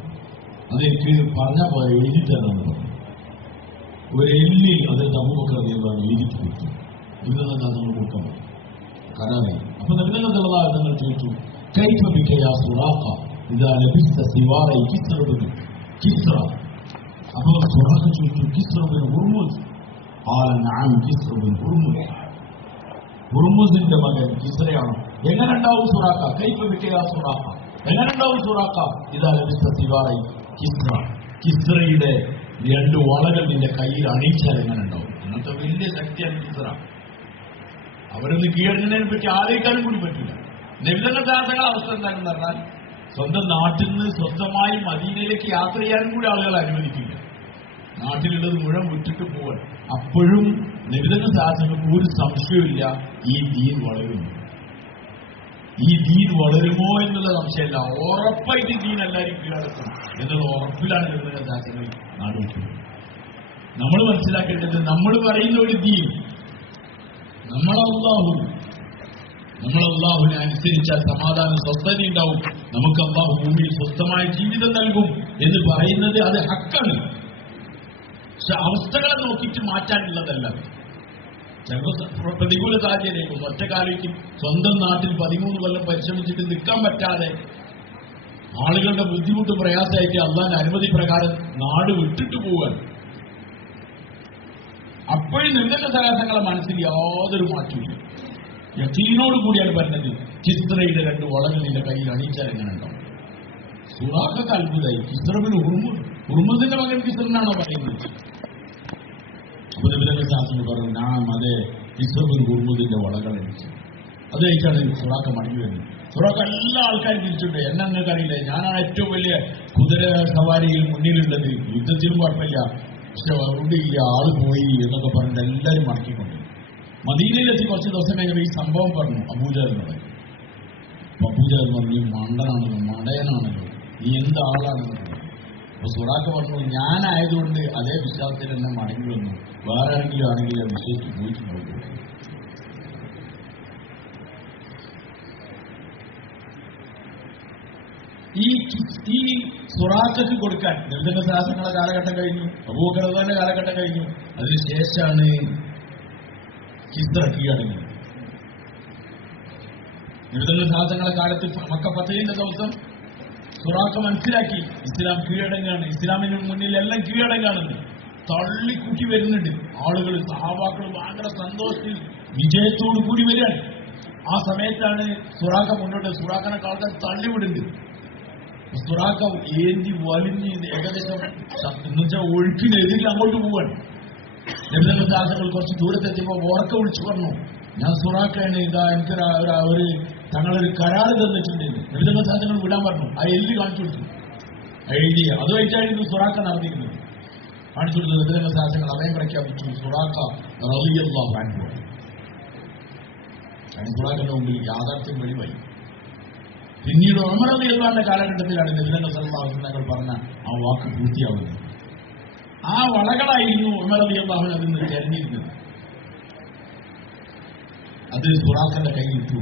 അതെനിക്ക് പറഞ്ഞാൽ പോലെ എഴുതി തരണമെന്ന് പറഞ്ഞു. ഒരു എല്ലിൽ അത് അബൂബക്കർ എഴുതിട്ട് കൊടുത്തു. നൂതന ശാസ്ത്രങ്ങൾ കൊടുക്കാൻ കരാറി. അപ്പൊ നബിതങ്ങളുടെ തങ്ങൾ ചോദിച്ചു, കൈഫ ബിക യാ സുറാഖ ഇദാ ലബിസ്ത സിവാറ കിസ്റ ബിൻ കിസ്റ. അപ്പൊ സുറാഖ ചോദിച്ചു, കിസ്റ ബിൻ ഹുർമുസ്. ഖാല നഅം കിസ്റ ബിൻ ഹുർമുസ്. ഹുർമുസിന്റെ മകൻ കിസ്റയാണ്. എങ്ങനെ ഉണ്ടാവും സുറാഖ? കൈഫ ബിക യാ സുറാഖ, എങ്ങനെ ഉണ്ടാവും സുറാഖ ഇദാ ലബിസ്ത സിവാറ കിസ്റ. കിസ്റയുടെ 2 വളകൾ നിന്റെ കയ്യിൽ അണിയിച്ചാൽ എങ്ങനെ ഉണ്ടാവും? അങ്ങനത്തെ വലിയ ശക്തിയാണ് കിസ്റ. അവരൊന്ന് കീഴടങ്ങിനെ പറ്റി ആലോചിക്കാനും കൂടി പറ്റില്ല. നബിതങ്ങളുടെ ദാസങ്ങളുടെ അവസ്ഥ എന്താണെന്ന് പറഞ്ഞാൽ സ്വന്തം നാട്ടിൽ നിന്ന് സ്വന്തമായി മദീനയിലേക്ക് യാത്ര ചെയ്യാനും കൂടി ആളുകൾ അനുവദിക്കില്ല. നാട്ടിലുള്ളത് മുഴുവൻ വിട്ടിട്ട് പോവാൻ. അപ്പോഴും നബിതങ്ങളുടെ ദാസങ്ങൾക്ക് ഒരു സംശയമില്ല, ഈ ദീൻ വളരുന്നു. ഈ ദീൻ വളരുമോ എന്നുള്ള സംശയമല്ല, ഉറപ്പായിട്ട് ദീൻ എല്ലാവരും കീഴടക്കും എന്നുള്ള ഉറപ്പിലാണ് നബിതങ്ങളുടെ ദാസങ്ങൾ നാടുവിക്കുന്നത്. നമ്മൾ മനസ്സിലാക്കേണ്ടത്, നമ്മൾ പറയുന്ന ഒരു ദീൻ നമ്മളല്ലാഹുവിനെ അനുസരിച്ചാൽ സമാധാനം സ്വസ്ഥത ഉണ്ടാവും, നമുക്ക് അല്ലാഹു ഭൂമിയിൽ സ്വസ്ഥമായ ജീവിതം നൽകും എന്ന് പറയുന്നത് അത് ഹക്കാണ്. പക്ഷെ അവസ്ഥകളെ നോക്കിയിട്ട് മാറ്റാനുള്ളതല്ല. ചിലപ്പോൾ പ്രതികൂല സാഹചര്യം ഒറ്റക്കാലിക്കും സ്വന്തം നാട്ടിൽ 13 കൊല്ലം പരിശ്രമിച്ചിട്ട് നിൽക്കാൻ പറ്റാതെ ആളുകളുടെ ബുദ്ധിമുട്ട് പ്രയാസമായിട്ട് അള്ളാന്റെ അനുമതി പ്രകാരം നാട് വിട്ടിട്ട് പോവാൻ. അപ്പോഴും നിർദ്ദശ സഹാസങ്ങളെ മനസ്സിൽ യാതൊരു മാറ്റമില്ല. യഖീനോട് കൂടിയാണ് പറഞ്ഞത്. കിസ്രയുടെ 2 വളകൾ നിന്റെ കയ്യിൽ അണിയിച്ചാൽ എങ്ങനെ ഉണ്ടാവും? സുറാഖക്ക് അത്ഭുതമായി. കിസ്രബിന് ഉർമുസിന്റെ മകൻ കിസ്രനാണോ പറയുന്നത്? അപ്പൊ നബി സാസിന് പറഞ്ഞു, ഞാൻ അതേ കിസ്രബിന് ഉർമുസിന്റെ വളകൾ അണിച്ചു. അത് കഴിച്ചാണ് സുറാഖ മടങ്ങി വരുന്നത്. സുറാഖ എല്ലാ ആൾക്കാരും തിരിച്ചിട്ടുണ്ട്. എന്നെ നിങ്ങൾക്ക് അറിയില്ല, ഞാനാണ് ഏറ്റവും വലിയ കുതിര സവാരിയിൽ മുന്നിലുള്ളത്, യുദ്ധത്തിലും കുഴപ്പമില്ല, പക്ഷെ അവിടെയില്ല, ആള് പോയി എന്നൊക്കെ പറഞ്ഞിട്ട് എല്ലാവരും മടക്കിക്കൊണ്ട് മദീനയിലെത്തി. കുറച്ച് ദിവസം കഴിഞ്ഞപ്പോൾ ഈ സംഭവം പറഞ്ഞു അബൂജഹലിനോട്. അബൂജഹൽ പറഞ്ഞു, മണ്ടനാണല്ലോ, മടയനാണല്ലോ, നീ എന്താളാണെന്ന് പറഞ്ഞു. അപ്പൊ സുറാഖ പറഞ്ഞു, ഞാനായതുകൊണ്ട് അതേ വിശ്വാസത്തിൽ എന്നെ മടങ്ങി വന്നു, വേറെ ആരെങ്കിലും ആണെങ്കിൽ ആ വിശ്വസിച്ച് പോയിട്ടുണ്ടാവും. ഈ സുറാഖക്ക് കൊടുക്കാൻ നിർദ്ദശ സഹാസങ്ങളുടെ കാലഘട്ടം കഴിഞ്ഞു, അബൂബക്കറിന്റെ കാലഘട്ടം കഴിഞ്ഞു. അതിനുശേഷമാണ് കിസ്ര കീഴടങ്ങി. നിർദ്ദശ സഹാസങ്ങളുടെ കാലത്ത് മക്ക ഫതഹിന്റെ ദിവസം സുറാഖ മനസ്സിലാക്കി ഇസ്ലാം കീഴടങ്ങാണ്, ഇസ്ലാമിന് മുന്നിൽ എല്ലാം കീഴടങ്ങാണെന്ന് തള്ളിക്കൂട്ടി വരുന്നുണ്ട് ആളുകൾ. സഹാബാക്കൾ ഭയങ്കര സന്തോഷത്തിൽ വിജയത്തോടു കൂടി വരികയാണ്. ആ സമയത്താണ് സുറാഖ മുന്നോട്ട്. സുറാഖനെ ആൾക്കാർ തള്ളിവിടുന്നുണ്ട്. സുറാഖ ഏന്തി വലിഞ്ഞ് ഏകദേശം എന്നുവെച്ചാൽ ഒഴുക്കിനെതിരിൽ അങ്ങോട്ട് പോവാണ്. നബിയുടെ സാധനങ്ങൾ കുറച്ച് ദൂരത്തെത്തിയപ്പോൾ ഓർക്ക വിളിച്ചു പറഞ്ഞു, ഞാൻ സുറാഖയാണ്, ഇതാ എനിക്ക് ഒരു തങ്ങളൊരു കരാറ് തന്നിട്ടുണ്ട്. നബിയുടെ സാധനങ്ങൾ വിടാൻ പറഞ്ഞു. ആ എല്ല് കാണിച്ചു കൊടുത്തു, എഴുതിയ അതുമായിട്ടായിരുന്നു സുറാഖ നടന്നിരുന്നത്. കാണിച്ചു കൊടുത്തു. നബിയുടെ സാധനങ്ങൾ അവയും പ്രഖ്യാപിച്ചു, സുറാഖ റളിയല്ലാഹു അൻഹു. സുറാഖിന്റെ മുമ്പിൽ യാഥാർത്ഥ്യം വെളിവായി. പിന്നീട് ഉമർ റളിയല്ലാഹുവിന്റെ കാലഘട്ടത്തിലാണ് നബി സല്ലല്ലാഹു അലൈഹി വസല്ലം പറഞ്ഞ ആ വാക്ക് പൂർത്തിയാവുന്നത്. ആ വളകളായിരുന്നു ഉമർ റളിയല്ലാഹു അതിൽ നിന്ന് തെരഞ്ഞിരുന്നത്. അത് സുറാഖിന്റെ കയ്യിൽ ഇട്ടു.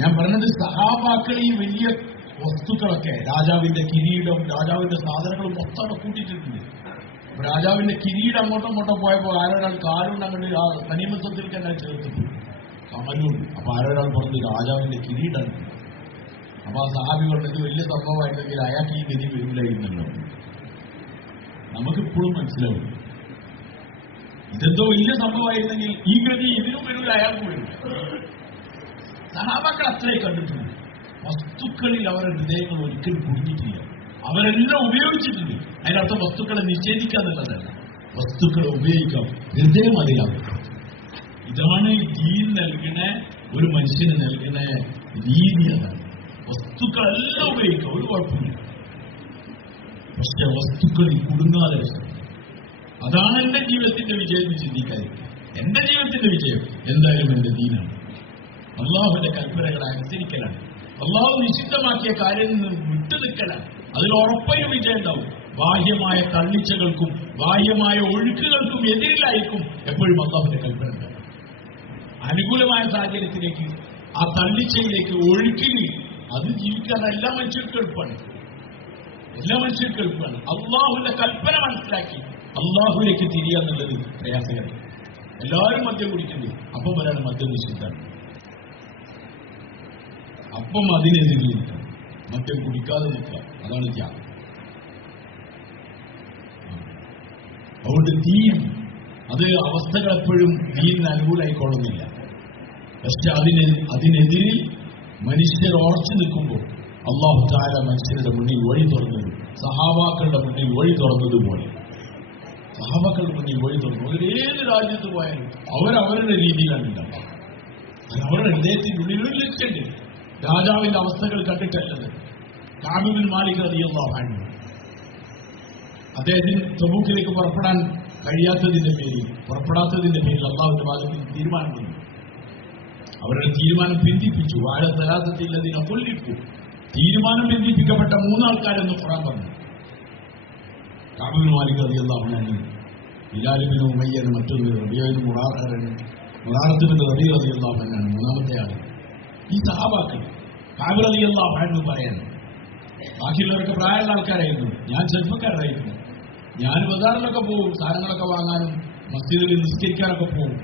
ഞാൻ പറഞ്ഞത് സഹാബാക്കൾ ഈ വലിയ വസ്തുക്കളൊക്കെ, രാജാവിന്റെ കിരീടം, രാജാവിന്റെ സാധനങ്ങളും മൊത്തം അവിടെ കൂട്ടിയിട്ടിട്ടുണ്ട്. രാജാവിന്റെ കിരീടം അങ്ങോട്ടോ പോയപ്പോൾ ആരൊരാൾ കാലുകൊണ്ട് അങ്ങോട്ട് ആ തനിമത്വത്തിൽ തന്നെ ചേർത്തിട്ടു കമലുണ്ട്. അപ്പൊ ആരൊരാൾ പറഞ്ഞത് രാജാവിന്റെ കിരീടം. അപ്പൊ ആ സഹാബി പറഞ്ഞത് വലിയ സംഭവമായിട്ടെങ്കിൽ അയാൾക്ക് ഈ ഗതി വരില്ലായിരുന്നല്ലോ. നമുക്കിപ്പോഴും മനസ്സിലാവും ഇതെന്തോ വലിയ സംഭവമായിരുന്നെങ്കിൽ ഈ ഗതി ഇതിനും വരില്ല, അയാൾക്കും വരില്ല. സഹാബാക്കൾ അത്രേ കണ്ടിട്ടുണ്ട്. വസ്തുക്കളിൽ അവരുടെ ഹൃദയങ്ങൾ ഒരിക്കലും കുടുങ്ങിയിട്ടില്ല. അവരെല്ലാം ഉപയോഗിച്ചിട്ടുണ്ട്. അതിനർത്ഥം വസ്തുക്കളെ നിഷേധിക്കാന്നുള്ളതല്ല, വസ്തുക്കളെ ഉപയോഗിക്കാം, ഹൃദയം അതിലാവും. ഇതാണ് ദീൻ നൽകുന്ന ഒരു മനുഷ്യന് നൽകുന്ന രീതി. അതാണ് വസ്തുക്കളെല്ലാം ഉപയോഗിക്കാം, ഒരു കുഴപ്പമില്ല. പക്ഷെ വസ്തുക്കളിൽ കുടുങ്ങാതെ അതാണ് എന്റെ ജീവിതത്തിന്റെ വിജയം എന്ന് ചിന്തിക്കാതെ. എന്റെ ജീവിതത്തിന്റെ വിജയം എന്തായാലും എന്റെ ദീനാണ്, അള്ളാഹുവിന്റെ കൽപ്പനകളെ അനുസരിക്കലാണ്, അള്ളാഹു നിഷിദ്ധമാക്കിയ കാര്യം നിന്ന് വിട്ടുനിൽക്കലാണ്. അതിൽ ഉറപ്പായും വിജയം ഉണ്ടാവും. ബാഹ്യമായ തള്ളിച്ചകൾക്കും ബാഹ്യമായ ഒഴുക്കുകൾക്കും എതിരിലായിരിക്കും എപ്പോഴും അള്ളാഹുവിന്റെ കൽപ്പന ഉണ്ടാവും. അനുകൂലമായ സാഹചര്യത്തിലേക്ക്, ആ തള്ളിച്ചയിലേക്ക്, ഒഴുക്കിന് അത് ജീവിക്കാൻ എല്ലാ മനുഷ്യർക്കും എളുപ്പമാണ്. എല്ലാ മനുഷ്യർക്കും എളുപ്പമാണ്. അള്ളാഹുവിന്റെ കൽപ്പന മനസ്സിലാക്കി അള്ളാഹുവിലേക്ക് തിരിയാന്നുള്ളത് പ്രയാസകരം. എല്ലാവരും മദ്യം കുടിക്കുന്നത്, അപ്പം ഒരാൾ മദ്യം നിഷിദ്ധാണ്, അപ്പം അതിനെതിരെ നിൽക്കാം, മദ്യം കുടിക്കാതെ നിൽക്കാം. അതാണ് ത്യാഗം. അതുകൊണ്ട് ദീൻ അത് അവസ്ഥകൾ എപ്പോഴും ദീനിന് അനുകൂലമായിക്കൊള്ളുന്നില്ല. പക്ഷെ അതിനെതിരിൽ മനുഷ്യർ ഉറച്ചു നിൽക്കുമ്പോൾ അല്ലാഹു തആല മനുഷ്യരുടെ മുന്നിൽ വഴി തുറന്നത്, സഹാബാക്കളുടെ മുന്നിൽ വഴി തുറന്നതുപോലെ സഹാബാക്കളുടെ മുന്നിൽ വഴി തുറന്നു. ഏത് രാജ്യത്ത് പോയാലും അവരവരുടെ രീതിയിലാണ് ഉണ്ടാവുക. അവരുടെ ഹൃദയത്തിന്റെ ഉള്ളിൽ ഒരു ലക്ഷ്യമുണ്ട്. രാജാവിന്റെ അവസ്ഥകൾ കണ്ടിട്ടല്ലത്. കഅബ് ബിൻ മാലിക് റളിയല്ലാഹു അൻഹു അദ്ദേഹത്തിന് തബൂക്കിലേക്ക് പുറപ്പെടാൻ കഴിയാത്തതിന്റെ പേരിൽ, പുറപ്പെടാത്തതിന്റെ പേരിൽ അള്ളാഹുവിന്റെ ഭാഗത്തിൽ തീരുമാനം വന്നു. അവരുടെ തീരുമാനം പിന്തിപ്പിച്ചു. വാഴ സലാസത്തില്ലതിനെ കൊല്ലിപ്പു. തീരുമാനം പിന്തിപ്പിക്കപ്പെട്ട 3 ആൾക്കാരെന്ന് ഖുർആൻ പറഞ്ഞു. കഅബ് ബിൻ മാലിക് റളിയല്ലാഹു അൻഹു, ഹിലാൽ ബിൻ ഉമയ്യ, മറ്റൊന്ന് റബീഅ ബിൻ മുറാറത്ത് ബിൻ റബീഅ റളിയല്ലാഹു അൻഹു, മൂന്നാമത്തെ ആൾ. ഈ സഹാബാക്കൾ കഅബ് റളിയല്ലാഹു അൻഹു പറയാണ്, ബാക്കിയുള്ളവരൊക്കെ പ്രായമുള്ള ആൾക്കാരായിരുന്നു, ഞാൻ ചെറുപ്പക്കാരായിരുന്നു. ഞാൻ ബസാറിലൊക്കെ പോകും, സാധനങ്ങളൊക്കെ വാങ്ങാനും മസ്ജിദിൽ നിസ്കരിക്കാനൊക്കെ പോകും.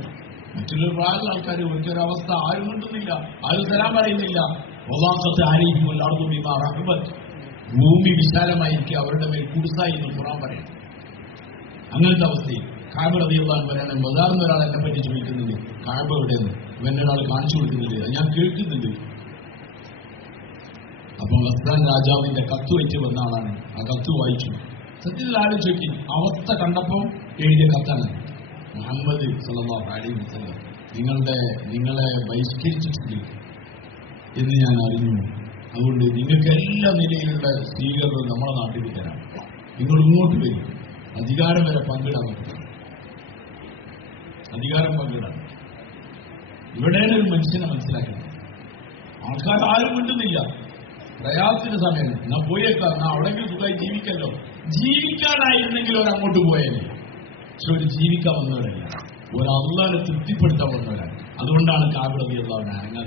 മറ്റുള്ള പ്രായമുള്ള ആൾക്കാർ ഒരിക്കലൊരവസ്ഥ ആരും മിണ്ടുന്നില്ല, ആരും സലാം പറയുന്നില്ല. വല്ലാഹത്ത് അലൈഹിം അർദു ബിമാ റഹബത്, ഭൂമി വിശാലമായിരിക്കും അവരുടെ മേൽ കുടുസായി എന്ന് ഖുർആൻ പറയും. അങ്ങനത്തെ അവസ്ഥയിൽ കഅബ റളിയല്ലാഹു അൻഹു പറയാണ്, ബസാറിൽ ഒരാൾ എന്നെ പറ്റി ചോദിക്കുന്നുണ്ട്, കഅബ എവിടെയെന്ന് ഇവന്റെ ഒരാൾ കാണിച്ചു കൊടുക്കുന്നുണ്ട്, ഞാൻ കേൾക്കുന്നുണ്ട്. അപ്പൊ ഗസ്സാൻ രാജാവിന്റെ കത്ത് വെച്ച് വന്ന ആളാണ്. ആ കത്ത് വായിച്ചു. സത്യത്തിൽ ആലോചിച്ചു, അവസ്ഥ കണ്ടപ്പോൾ എഴുതിയ കത്താണ്. മുഹമ്മദ് സല്ലല്ലാഹു അലൈഹി വസല്ലം നിങ്ങളെ ബഹിഷ്കരിച്ചിട്ടുണ്ട് എന്ന് ഞാൻ അറിഞ്ഞു. അതുകൊണ്ട് നിങ്ങൾക്ക് എല്ലാ നിലയിലുള്ള സ്ത്രീകളും നമ്മളെ നാട്ടിൽ തരാം. നിങ്ങൾ ഇങ്ങോട്ട് വരും, അധികാരം വരെ പങ്കിടാൻ പറ്റും. അധികാരം പങ്കിടാൻ ഇവിടെയാണ് ഒരു മനുഷ്യനെ മനസ്സിലാക്കണം. ആൾക്കാർ ആരും മിണ്ടുന്നില്ല. പ്രയാസത്തിന്റെ സമയം എന്നാ പോയേക്കാം, എന്നാ അവിടെങ്കിലും സുഖമായി ജീവിക്കല്ലോ. ജീവിക്കാനായിരുന്നെങ്കിൽ ഒരങ്ങോട്ട് പോയേനെ. പക്ഷെ ഒരു ജീവിക്കാൻ വന്നവരല്ല, ഒരു അള്ളാനെ തൃപ്തിപ്പെടുത്താൻ വന്നവരാണ്. അതുകൊണ്ടാണ് കഅബ റളിയല്ലാഹു അൻഹു അനങ്ങാൻ.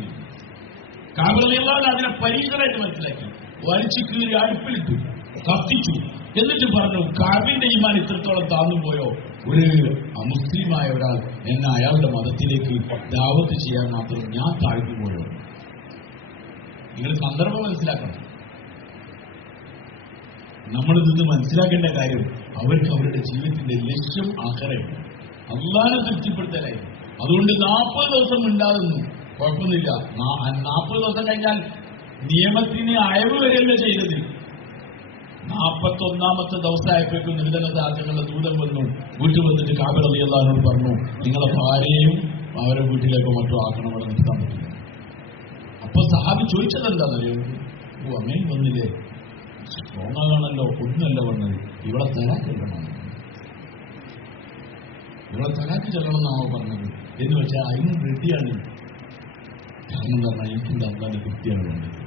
കഅബ റളിയല്ലാഹു അൻഹു അതിനെ പരീക്ഷണമായിട്ട് മനസ്സിലാക്കി. വലിച്ചു കീറി അടുപ്പിലിട്ടു, കത്തിച്ചു. എന്നിട്ട് പറഞ്ഞു, കഅബിന്റെ ഈമാൻ ഇത്രത്തോളം താഴ്ന്നു പോയോ, ഒരു അമുസ്ലിമായ ഒരാൾ എന്നെ അയാളുടെ മതത്തിലേക്ക് ദാവത്ത് ചെയ്യാൻ മാത്രം ഞാൻ താഴ്ന്നു പോയോ. നിങ്ങൾ സന്ദർഭം മനസ്സിലാക്കണം. നമ്മളിത് മനസ്സിലാക്കേണ്ട കാര്യം, അവർക്ക് അവരുടെ ജീവിതത്തിന്റെ ലക്ഷ്യം ആഖിറയാണ്, അല്ലാഹുവിനെ തൃപ്തിപ്പെടുത്തലായിരുന്നു. അതുകൊണ്ട് 40 ദിവസം ഉണ്ടാകുന്നു, കുഴപ്പമൊന്നുമില്ല. 40 ദിവസം കഴിഞ്ഞാൽ നിയമത്തിന് അയവ് വരെയല്ല ചെയ്തത്. 41ാമത്തെ ദിവസമായപ്പോഴേക്കും നിർധന സാധനങ്ങളുടെ ദൂതം വന്നു. വീട്ടിൽ വന്നിട്ട് കഅബ റളിയല്ലാഹു അൻഹു പറഞ്ഞു, നിങ്ങളെ ഭാര്യയും അവരെ വീട്ടിലേക്കോ മറ്റോ ആക്കണം, അവിടെ നിർത്താൻ പറ്റില്ല. അപ്പൊ സഹാബി ചോദിച്ചത് എന്താണെന്നറിയോ? അമ്മയും വന്നില്ലേ, സ്ട്രോങ് ആകാണല്ലോ, ഒന്നല്ല പറഞ്ഞത്, ഇവിടെ തലാക്ക് ചെല്ലണം, ഇവിടെ തലാക്ക് ചെല്ലണം എന്നാണോ പറഞ്ഞത് എന്ന് വെച്ചാൽ അതിന് റെഡിയാണ്. കാരണം എന്താ പറഞ്ഞാൽ എനിക്കെന്താ അള്ളാന്റെ തൃപ്തിയാണ് വേണ്ടത്.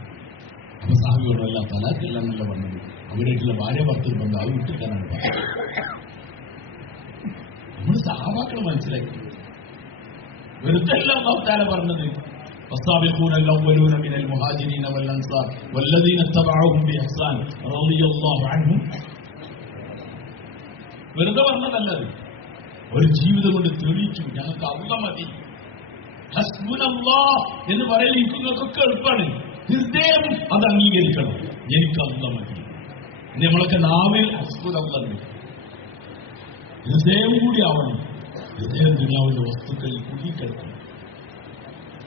അപ്പൊ സാഹിബിയോടല്ല തലാക്ക് ചെല്ലാന്നല്ല പറഞ്ഞത്, അവരായിട്ടുള്ള ഭാര്യ ഭർത്തൃ ബന്ധം അത് വിട്ടിട്ടാണ് പറഞ്ഞത്. നമ്മൾ സഹാബാക്കൾ മനസ്സിലാക്കി. വെറുതെ അല്ല അല്ലാഹു തആല പറഞ്ഞത്. والسابقون الأولون من المهاجرين والأنصار والذين اتبعوهم بإحسان رضي الله عنهم. വെറുതെ പറഞ്ഞതല്ലത്, ഒരു ജീവിതം കൊണ്ട് തെളിയിച്ചു, ഞങ്ങൾക്ക് അല്ലാഹ് മതി. ഹസ്ബുനല്ലാഹ് എന്ന് പറയൽ നിങ്ങൾക്കൊക്കെ എളുപ്പമാണ്. ഹൃദയം അത് അംഗീകരിക്കണം, എനിക്ക് അല്ലാഹ് മതി. നമ്മളൊക്കെ നാവിൽ ഹസ്ബുനല്ലാഹ്, ഹൃദയം കൂടി ആവണം. ഹൃദയം ദുനിയാവിന്റെ വസ്തുക്കളിൽ കുടുങ്ങിക്കിടക്കണം.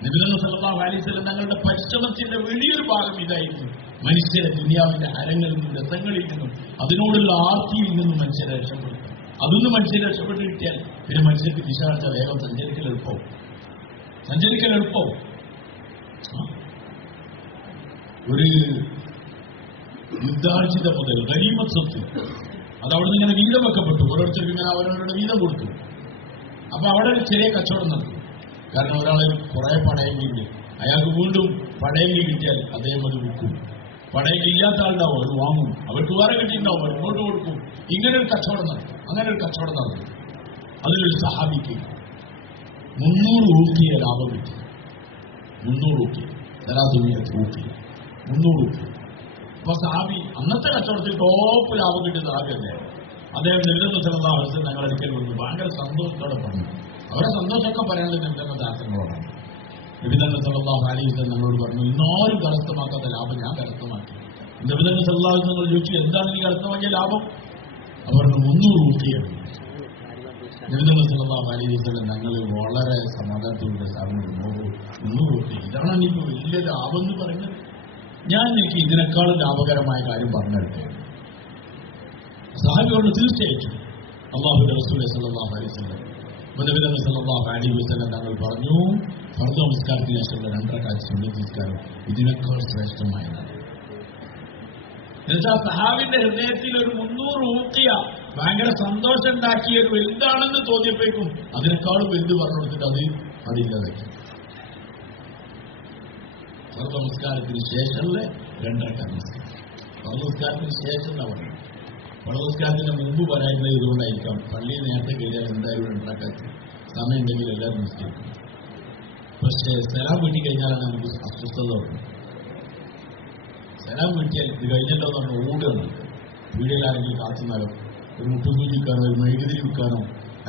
നബി സല്ലല്ലാഹു അലൈഹി വസല്ലം തങ്ങളുടെ പരിശ്രമത്തിന്റെ വലിയൊരു ഭാഗം ഇതായിരുന്നു. മനുഷ്യരെ ദുനിയാവിന്റെ ഹരങ്ങളിൽ നിന്നും രസങ്ങളിൽ നിന്നും അതിനോടുള്ള ആർത്തിയിൽ നിന്നും മനുഷ്യരെ രക്ഷപ്പെടുത്തും. അതൊന്നും മനുഷ്യരെ രക്ഷപ്പെട്ട് കിട്ടിയാൽ പിന്നെ മനുഷ്യർക്ക് ദിശാഴ്ച വേഗം സഞ്ചരിക്കൽ എളുപ്പവും. ഒരു യുദ്ധാർജിത മുതൽ ഗനീമത്ത് സ്വത്ത് അതവിടെ നിന്ന് ഇങ്ങനെ വീതം വെക്കപ്പെട്ടു. ഓരോരുത്തർക്കും ഇങ്ങനെ അവരവരുടെ വീതം കൊടുത്തു. അപ്പൊ അവിടെ ഒരു ചെറിയ കച്ചവടം നടക്കും. കാരണം ഒരാളെ കുറെ പടയെങ്കിൽ അയാൾക്ക് വീണ്ടും പടയെങ്കിൽ കിട്ടിയാൽ അദ്ദേഹം അത് വിൽക്കും. പടയെങ്കിൽ ഇല്ലാത്ത ആളുണ്ടാവും, അത് വാങ്ങും. അവർക്ക് വേറെ കിട്ടിയിട്ടുണ്ടാവും, അവർ ഇങ്ങോട്ട് കൊടുക്കും. ഇങ്ങനെ ഒരു കച്ചവടം നടക്കും. അങ്ങനെ ഒരു കച്ചവടം നടക്കും. അതിലൊരു സഹാബിക്ക് 300 ഊക്കിയ ലാഭം കിട്ടി. 300 ഊക്കിയ 300 ഊക്കിയ. അപ്പൊ സഹാബി അന്നത്തെ കച്ചവടത്തിൽ ടോപ്പ് ലാഭം കിട്ടിയ സഹാബിയല്ലേ. അദ്ദേഹം നബി സല്ലല്ലാഹു അലൈഹി വസല്ലം ഞങ്ങളുടെ അടുക്കൽ വന്നു നല്ലൊരു സന്തോഷത്തോടെ പറഞ്ഞു. അവരെ സന്തോഷമൊക്കെ പറയാനുള്ളത് നബിയുടെ ദാസങ്ങളോടാണ്. നബി സല്ലല്ലാഹു അലൈഹി വസല്ലം ഞങ്ങളോട് പറഞ്ഞു, ഇന്നാരും കരസ്ഥമാക്കാത്ത ലാഭം ഞാൻ കരസ്ഥമാക്കി. നബി സല്ലല്ലാഹു അലൈഹി വസല്ലം ചോദിച്ചു, എന്താണ് ഈ കരസ്ഥമാക്കിയ ലാഭം? അവർ 300 ഊക്കിയാണ്. നബി സല്ലല്ലാഹു അലൈഹി വസല്ലം ഞങ്ങൾ വളരെ സമാധാനത്തോടെ സാറിനോട് 300 ഊക്കി, ഇതാണ് എനിക്ക് വലിയ ലാഭം എന്ന് പറയുന്നത്. ഞാൻ എനിക്ക് ഇതിനേക്കാളും ലാഭകരമായ കാര്യം പറഞ്ഞെടുത്തേ. സഹാബിയോട് തീർച്ചയായിട്ടും അല്ലാഹുവിന്റെ റസൂൽ സല്ലല്ലാഹു അലൈഹി വസല്ലം നബി സല്ലല്ലാഹു അലൈഹി വസല്ലം തങ്ങൾ പറഞ്ഞു, ഫർദ് നമസ്കാരത്തിന് ശേഷമുള്ള 2 റക്അത്ത് സുന്നത്ത് നിസ്കാരം ഇതിനേക്കാൾ ശ്രേഷ്ഠമായതാണ്. എന്നുവെച്ചാൽ സഹാബിന്റെ ഹൃദയത്തിൽ ഒരു 300 ഊക്കിയ ഭയങ്കര സന്തോഷം ഉണ്ടാക്കിയ ഒരു വലുതാണെന്ന് തോന്നിയപ്പോഴേക്കും അതിനേക്കാളും വലുത് പറഞ്ഞു കൊടുത്തിട്ട് അതില്ലാതാക്കി. ഫർദ് നമസ്കാരത്തിന് ശേഷമുള്ള 2 റക്അത്ത് നിസ്കാരം ഫർദ് നമസ്കാരത്തിന് ശേഷം എന്നാ പറഞ്ഞു. ഫർദ് നമസ്കാരത്തിന് മുമ്പ് പറയുന്നത് ഇതുകൊണ്ടായിരിക്കാം, പള്ളിയിൽ നേരത്തെ കയറിയാൽ എന്തായാലും 2 റക്അത്ത് സമയം ഉണ്ടെങ്കിൽ എല്ലാവരും നിസ്കരിക്കും. പക്ഷേ സലാം വീട്ടി കഴിഞ്ഞാലാണ് നമുക്ക് അസ്വസ്ഥത വരുന്നത്. സലാം വീട്ടിയാൽ ഇത് കഴിഞ്ഞല്ലോ എന്ന് പറഞ്ഞാൽ ഓടുകയാണ്. വീടിലാരെങ്കിലും കാത്തുന്നാലോ ഒരു മുട്ടുസൂചി വിൽക്കാനോ ഒരു മെഴുകുതിരി വിൽക്കാനോ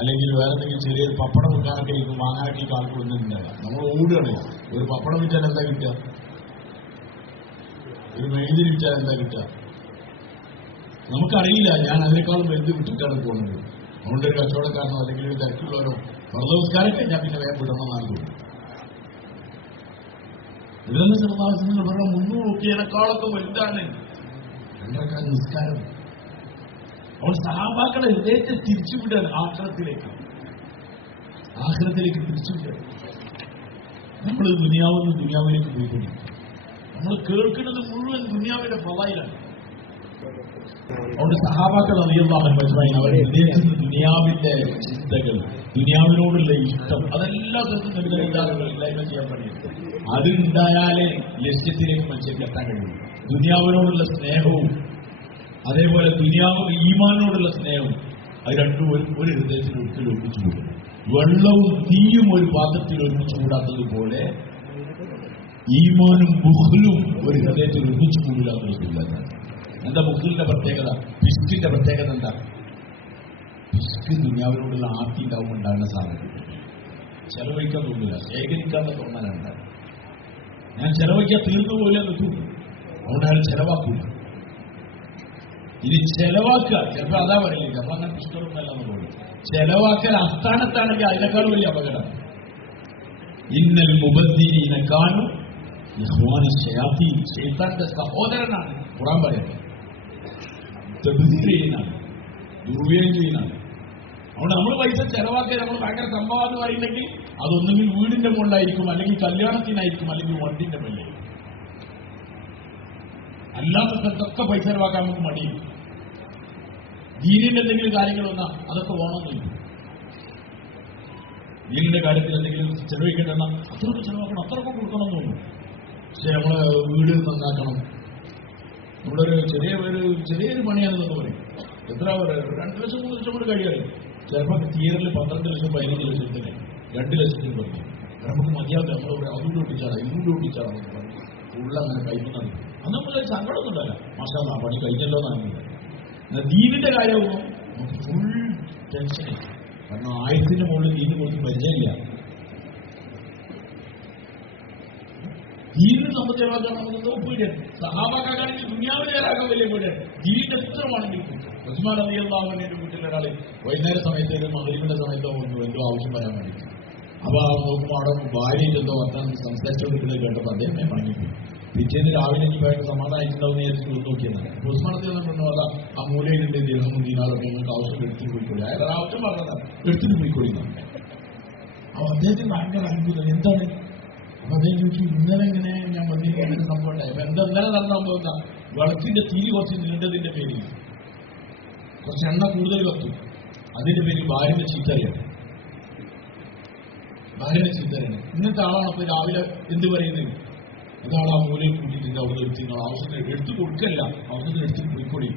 അല്ലെങ്കിൽ വേറെ എന്തെങ്കിലും ചെറിയൊരു പപ്പടം വെക്കാനൊക്കെ ആയിരിക്കും, വാങ്ങാനൊക്കെ ഈ ആൾക്കൊന്നുണ്ടാവില്ല. നമ്മൾ ഓടുകയാണ്. ഒരു പപ്പടം വിറ്റാൽ എന്താ കിട്ടുക? ഒരു മെഴുതിരി വിറ്റാൽ എന്താ കിട്ടുക? നമുക്കറിയില്ല. ഞാൻ അതിനേക്കാളും വലുത് വിട്ടിട്ടാണ് പോകുന്നത്. അതുകൊണ്ട് ഒരു കച്ചവടക്കാരനോ അല്ലെങ്കിൽ ഒരു തിരക്കുള്ളവരോ നമസ്കാരം കഴിഞ്ഞാൽ പിന്നെ വേഗം വിടണമെന്നാണ് തോന്നുന്നത്. വിടുന്ന സമാധാനങ്ങൾ പറഞ്ഞ 300 റുപ്പിയേക്കാളൊക്കെ വലുതാണ് 2 റക്അത്ത് നിസ്കാരം. അവൾ സഹാബാക്കളെ ഹൃദയത്തെ തിരിച്ചുവിടാൻ ആഖിറത്തിലേക്ക് തിരിച്ചുവിടാൻ. നമ്മൾ ദുനിയാവെന്ന് ദുനിയാവിലേക്ക് പോയിക്കൊണ്ടിരിക്കും. നമ്മൾ കേൾക്കുന്നത് മുഴുവൻ ദുനിയാവിന്റെ ഫളായിലാണ്. അതുകൊണ്ട് സഹാബാക്കൾ റളിയല്ലാഹു അൻഹും അവരുടെ ഹൃദയത്തിൽ ദുനിയാവിന്റെ ചിന്തകൾ, ദുനിയാവിനോടുള്ള ഇഷ്ടം, അതെല്ലാം ഇല്ലായ്മ ചെയ്യാൻ പറ്റില്ല. അതുണ്ടായാലേ ലക്ഷ്യത്തിലേക്ക് മനുഷ്യർക്ക് എത്താൻ കഴിയും. ദുനിയാവിനോടുള്ള സ്നേഹവും അതേപോലെ ദുനിയാവ് ഈമാനോടുള്ള സ്നേഹവും, അത് രണ്ടും ഒരു ഹൃദയത്തിൽ ഒരിക്കലും ഒന്നിച്ചു കൂടും. വെള്ളവും തീയും ഒരു പാത്രത്തിൽ ഒന്നിച്ചു കൂടാത്തതുപോലെ ഈമാനും ബുഖ്ലും ഒരു ഹൃദയത്തിൽ ഒന്നിച്ചു കൂടില്ലാത്ത. എന്താ ബുഖ്ലിന്റെ പ്രത്യേകത? പിസ്കിന്റെ പ്രത്യേകത എന്താ? പിസ്ക് ദുനിയാവിനോടുള്ള ആർത്തി ഉണ്ടാവും, ഉണ്ടാകുന്ന സാധനം ചെലവഴിക്കാൻ തോന്നില്ല, ശേഖരിക്കാന്ന് തോന്നാനുണ്ട്. ഞാൻ ചെലവഴിക്കാൻ തീർന്നു പോലെ തോന്നും. അതുകൊണ്ട് അയാൾ ചെലവാക്കില്ല. ഇനി ചെലവാക്കുക ചിലപ്പോൾ അതാ പറയില്ല, ചിലപ്പോൾ അങ്ങനെ പുസ്തകമൊന്നുമല്ല എന്നുള്ളത്. ചെലവാക്കൽ അസ്ഥാനത്താണെങ്കിൽ അതിനേക്കാൾ വലിയ അപകടം. ഇന്നൽ മുബദ്ദിരീന കാനു ഇഖ്വാന ശയാത്തീൻ, ശൈത്താന്റെ സഹോദരനാണ് ഖുർആൻ പറയുന്നത്. തബ്ദീർ ചെയ്യുന്നതാണ്, ദുർവ്യയം ചെയ്യുന്നതാണ്. അതുകൊണ്ട് നമ്മൾ പൈസ ചെലവാക്കിയാൽ നമ്മൾ ഭയങ്കര സംഭവം എന്ന് പറയുന്നെങ്കിൽ അതൊന്നെങ്കിൽ വീടിന്റെ മുകളിലായിരിക്കും, അല്ലെങ്കിൽ കല്യാണത്തിനായിരിക്കും, അല്ലെങ്കിൽ വണ്ടിന്റെ മുകളിലായിരിക്കും. അല്ലാത്ത സ്ഥലത്തൊക്കെ പൈസ ചെലവാക്കാൻ നമുക്ക് മടിയും. ദീനിന്റെ എന്തെങ്കിലും കാര്യങ്ങൾ വന്നാൽ അതൊക്കെ വേണമെന്നില്ല. ദീനിന്റെ കാര്യത്തിൽ എന്തെങ്കിലും ചെലവഴിക്കേണ്ടെന്ന അത്രയൊക്കെ ചെലവാക്കണം, അത്രയൊക്കെ കൊടുക്കണം തോന്നുന്നു. പക്ഷെ നമ്മളെ വീട് നന്നാക്കണം, നമ്മളൊരു ചെറിയൊരു പണിയാണെന്നൊക്കെ പറയും. എത്ര 2 ലക്ഷം 3 ലക്ഷം കൂടി കഴിയാറ്. ചിലപ്പോൾ തിയേറ്ററിൽ 12 ലക്ഷം 15 ലക്ഷത്തിന് 2 ലക്ഷത്തിന് പറഞ്ഞു. നമുക്ക് മതിയാവില്ല, നമ്മൾ അതുകൊണ്ട് ഒട്ടിച്ചാടാം ഇതുകൊണ്ട് ഒട്ടിച്ചാടാം ഉള്ള അങ്ങനെ കഴിക്കുന്നതാണ്. അന്ന് നമ്മൾ സങ്കടമൊന്നും ഉണ്ടാവില്ല. മാഷാ അല്ലാഹ് പണി കഴിഞ്ഞല്ലോ എന്നാണ്. ദീനിന്റെ കാര്യമൊന്നും നമുക്ക് ഫുൾ ടെൻഷന്. കാരണം 1000ന്റെ മുകളിൽ ദീന് കൊടുത്ത് പരിചയമില്ല. ദീനിനെ സംബന്ധിച്ചാൽ നമുക്ക് എന്തോ പേടിയാണ്. സഹാബാക്കാണെങ്കിൽ ദുനിയാവിലേറാകാൻ വലിയ പേടിയാണ്. ദീനിന്റെ എത്രമാണെങ്കിൽ ഉസ്മാൻ റളിയല്ലാഹു അൻഹുവിന്റെ വീട്ടിലൊരാള് വൈകുന്നേര സമയത്ത് മഗ്‌രിബിന്റെ സമയത്തോ എന്തോ ആവശ്യം വരാൻ വേണ്ടി. അപ്പൊ നോക്കുമ്പോൾ അവിടെ ഭാര്യയായിട്ട് എന്തോ വർത്താനം സംസാരിച്ചുകൊണ്ടിരിക്കുന്നത് കേട്ടപ്പോൾ അദ്ദേഹം മടങ്ങിപ്പോയി. പിറ്റേന്ന് രാവിലെ എനിക്ക് ഭയങ്കര സമാധാനിച്ചിട്ടുണ്ടാവും നേരിട്ട് നോക്കിയെന്നാണ്. ഉസ്മാൻ റളിയല്ലാഹു അൻഹു പറഞ്ഞ ആ മൂലയിലുണ്ട് ദിർഹമും ദീനാറൊക്കെ നിങ്ങൾക്ക് ആവശ്യം എടുത്തിട്ട് പോയിക്കോളി. അയാൾ ആവശ്യം പറഞ്ഞതാണ് എടുത്തിട്ട് പോയിക്കോളി. അപ്പൊ അദ്ദേഹത്തിന് ഭയങ്കര അത്ഭുതം. എന്താണ്? അപ്പൊ അദ്ദേഹം ചോദിച്ചു, ഇന്നലെ എങ്ങനെ ഞാൻ വന്നിരിക്കുന്ന സംഭവം ഉണ്ടായി. അപ്പൊ എന്താ ഇന്നലെ നടന്ന സംഭവം എന്താ? വിളക്കിന്റെ തിരി കുറച്ച് നീണ്ടതിന്റെ പേരിൽ കുറച്ച് എണ്ണ കൂടുതൽ കത്തും. അതിന്റെ പേരിൽ ഭാര്യന്റെ ചീത്തറിയാണ്. ഇന്നത്തെ ആളാണ് അപ്പൊ രാവിലെ എന്ത് പറയുന്നത്? അതാണ് ആ മൂലയിൽ കൂട്ടിയിട്ട് അവിടെ നിങ്ങൾ ആവശ്യത്തിന് എടുത്തു കൊടുക്കല്ല, ആവശ്യത്തിന് എടുത്തിട്ട് പോയിക്കൊള്ളി.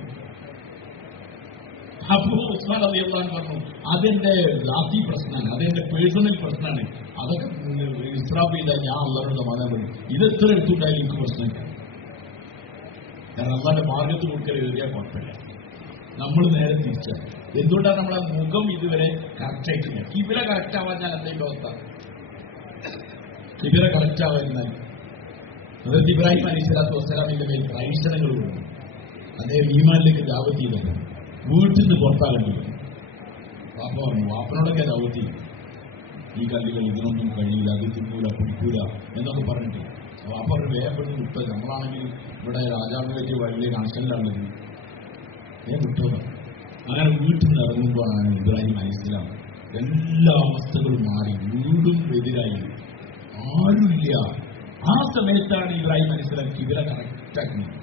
അപ്പോ ഉസ്മാൻ റളിയല്ലാഹു അൻഹു പറഞ്ഞു, അതെന്റെ ജാതി പ്രശ്നമാണ്, അതെന്റെ പേഴ്സണൽ പ്രശ്നമാണ്. അതൊക്കെ ഇസ്രാഫ് ചെയ്താൽ ഞാൻ അള്ളാഹുവിനോട് സമാധാനം പറയും. ഇതെത്ര എടുത്തുണ്ടായാലും എനിക്ക് പ്രശ്നമില്ല. കാരണം അള്ളാന്റെ മാർഗത്ത് കൊടുക്കൽ എഴുതിയാൽ കുഴപ്പമില്ല. നമ്മൾ നേരെ തിരിച്ചാണ്. എന്തുകൊണ്ടാണ് നമ്മളെ മുഖം ഇതുവരെ കറക്റ്റ് ആയിട്ടില്ല? കിബില കറക്റ്റ് ആവാൻ ഞാൻ എന്തെങ്കിലും അവസ്ഥ? കിബില കറക്റ്റ് ആവാതിരുന്നാൽ ഹദരത്ത് ഇബ്രാഹിം അലൈഹിസ്സലാത്തു വസ്സലാമിന്റെ മേൽ പരീക്ഷണങ്ങൾ വന്നു. അദ്ദേഹം ഈമാനിലേക്ക് ദാവത്ത് ചെയ്തത് വീട്ടിൽ നിന്ന് പുറത്താകേണ്ടി. വാപ്പ പറഞ്ഞു, വാപ്പനോടൊക്കെ ദാവത്ത് ചെയ്യും. ഈ കല്ലുകൾ ഇതിനൊന്നും കഴിയില്ല, അത് തിന്നൂല പിടിക്കൂല എന്നൊക്കെ പറഞ്ഞിട്ട് വാപ്പ പറഞ്ഞു വേഗപ്പെട്ട് വിട്ടത്. നമ്മളാണെങ്കിൽ ഇവിടെ രാജാവിനെ പറ്റിയ വലിയ കണക്ഷനിലാണുള്ളത്, വിട്ടത്. അങ്ങനെ വീട്ടിൽ നിന്ന് ഇറങ്ങുമ്പോഴാണ് ഇബ്രാഹിം അലൈഹിസ്സലാം എല്ലാ അവസ്ഥകളും മാറി, വീടും എതിരായി, ആരുമില്ല. ആ സമയത്താണ് ഇബ്രാഹിം അലൈഹിസ്സലാം കിബില കറക്റ്റാക്കുന്നത്.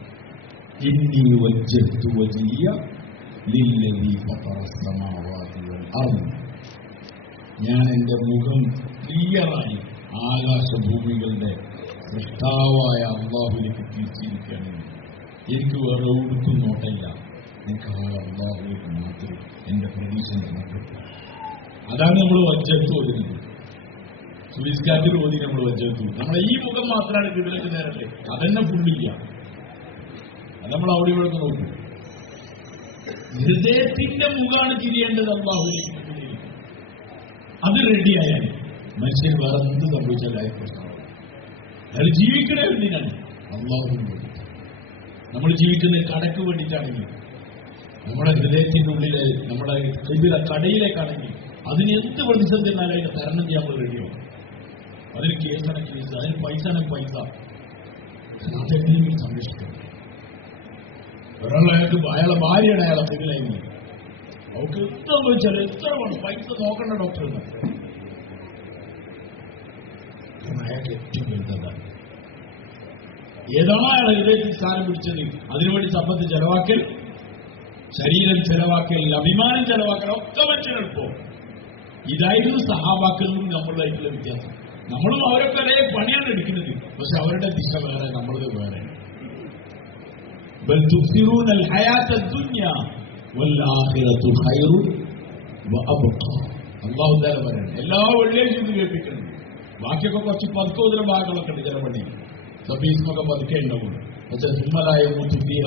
ഇന്നി വജ്ജഹ്തു വജ്ഹിയ ലില്ലദീ ഫതറ അസ്സമാവാതി വൽ അർദ്. ഞാൻ എൻ്റെ മുഖം ക്ലിയറായി ആകാശഭൂമികളുടെ സൃഷ്ടാവായ അല്ലാഹുവിലേക്ക് തിരിച്ചിരിക്കുകയാണ്. എനിക്ക് വേറെ ഒടുക്കും നോട്ടമില്ല, എനിക്ക് ആ അല്ലാഹുവിലേക്ക് മാത്രം എൻ്റെ പ്രതീക്ഷ നടക്കട്ടെ. അതാണ് നമ്മൾ വജ്ജഹ്തു ഓതുന്നത്. സുരിസ്കാറ്റിൽ ഓതി നമ്മൾ വജ്ജഹ്തു. നമ്മളെ ഈ മുഖം മാത്രമാണ് കിബിലക്ക് നേരല്ലേ, അതെന്നെ ഫുള്ളില്ല. അത് നമ്മൾ അവിടെ ഇവിടെ നോക്കും. ഹൃദയത്തിന്റെ മുഖമാണ് തിരിയേണ്ടത് അല്ലാഹുവിലേക്ക്. അത് റെഡിയായാൽ മനുഷ്യൻ വേറെ എന്ത് സംഭവിച്ചാലും പ്രശ്നമാണ്. അയാൾ ജീവിക്കണേ എന്തിനാണ്? അള്ളാഹുവിന് വേണ്ടി. നമ്മൾ ജീവിക്കുന്നത് കടക്ക് വേണ്ടിയിട്ടാണെങ്കിൽ, നമ്മുടെ ഹൃദയത്തിനുള്ളിലെ നമ്മുടെ കടയിലേക്കാണെങ്കിൽ അതിന് എന്ത് പ്രതിസന്ധി എന്നാലും അതിനെ തരണം ചെയ്യാൻ നമ്മൾ റെഡിയാവും. അതിന് കേസാണ് കേസ്, അതിന് പൈസയാണ് പൈസ. അതെങ്ങനെയും സംരക്ഷിക്കണം. ഒരാളയാൾക്ക് അയാളെ ഭാര്യയുടെ അയാളെ പെരുലായി അവർക്ക് എന്താന്ന് വെച്ചാൽ എത്ര വേണം പൈസ നോക്കണ്ട ഡോക്ടർ എന്ന്. കാരണം അയാൾക്ക് ഏറ്റവും വലുതാണ് ഏതാണോ അയാളെ ഹൃദയത്തിൽ സ്ഥാനം പിടിച്ചത് അതിനുവേണ്ടി സമ്പത്ത് ചെലവാക്കൽ, ശരീരം ചെലവാക്കൽ, അഭിമാനം ചെലവാക്കൽ ഒക്കെ മനുഷ്യരെടുപ്പോ. ഇതായിരുന്നു സഹാബാക്കളിലും നമ്മളുമായിട്ടുള്ള വ്യത്യാസം. നമ്മളും അവരൊക്കെ ഒരേ പണിയാണ് എടുക്കുന്നത്, പക്ഷെ അവരുടെ ദിശ വേറെ, നമ്മളത് വേറെ. അള്ളാഹു താല പറയണം. എല്ലാ വെള്ളിയാഴ്ചയും ഇത് കേൾപ്പിക്കണം. ബാക്കിയൊക്കെ കുറച്ച് പതുക്കോതിര ഭാഗങ്ങളൊക്കെ ഉണ്ട് ചില പണി, സബീസ്മൊക്കെ പതുക്കെ ഉണ്ടാവുള്ളൂ. പക്ഷെ സുമ്മലായ മുത്തുബിയ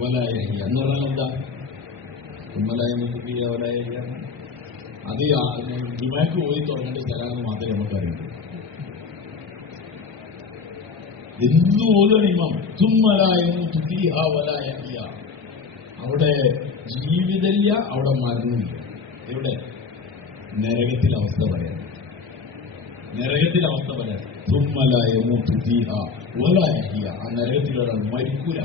വലായ എന്ന് പറഞ്ഞാൽ എന്താ? സുമ്മലായ മുത്തുബിയ വലായ അത് ജുമാക്ക് പോയി തുടങ്ങേണ്ട സ്ഥലമെന്ന് മാത്രമേ നമുക്കറിയുള്ളൂ. എന്തുപോലും ഇമാം സുമ്മലായ മുത്തുബിയ വലായ അവിടെ ജീവിതമില്ല, അവിടെ മരണമില്ല. ഇവിടെ നരകത്തിലെ അവസ്ഥ പറയാം, നരകത്തിലെ അവസ്ഥ പറയാം. സുമ്മലായ മുത്തുബിയ വലായ ആ നരകത്തിൽ ഒരാൾ മരിക്കൂല.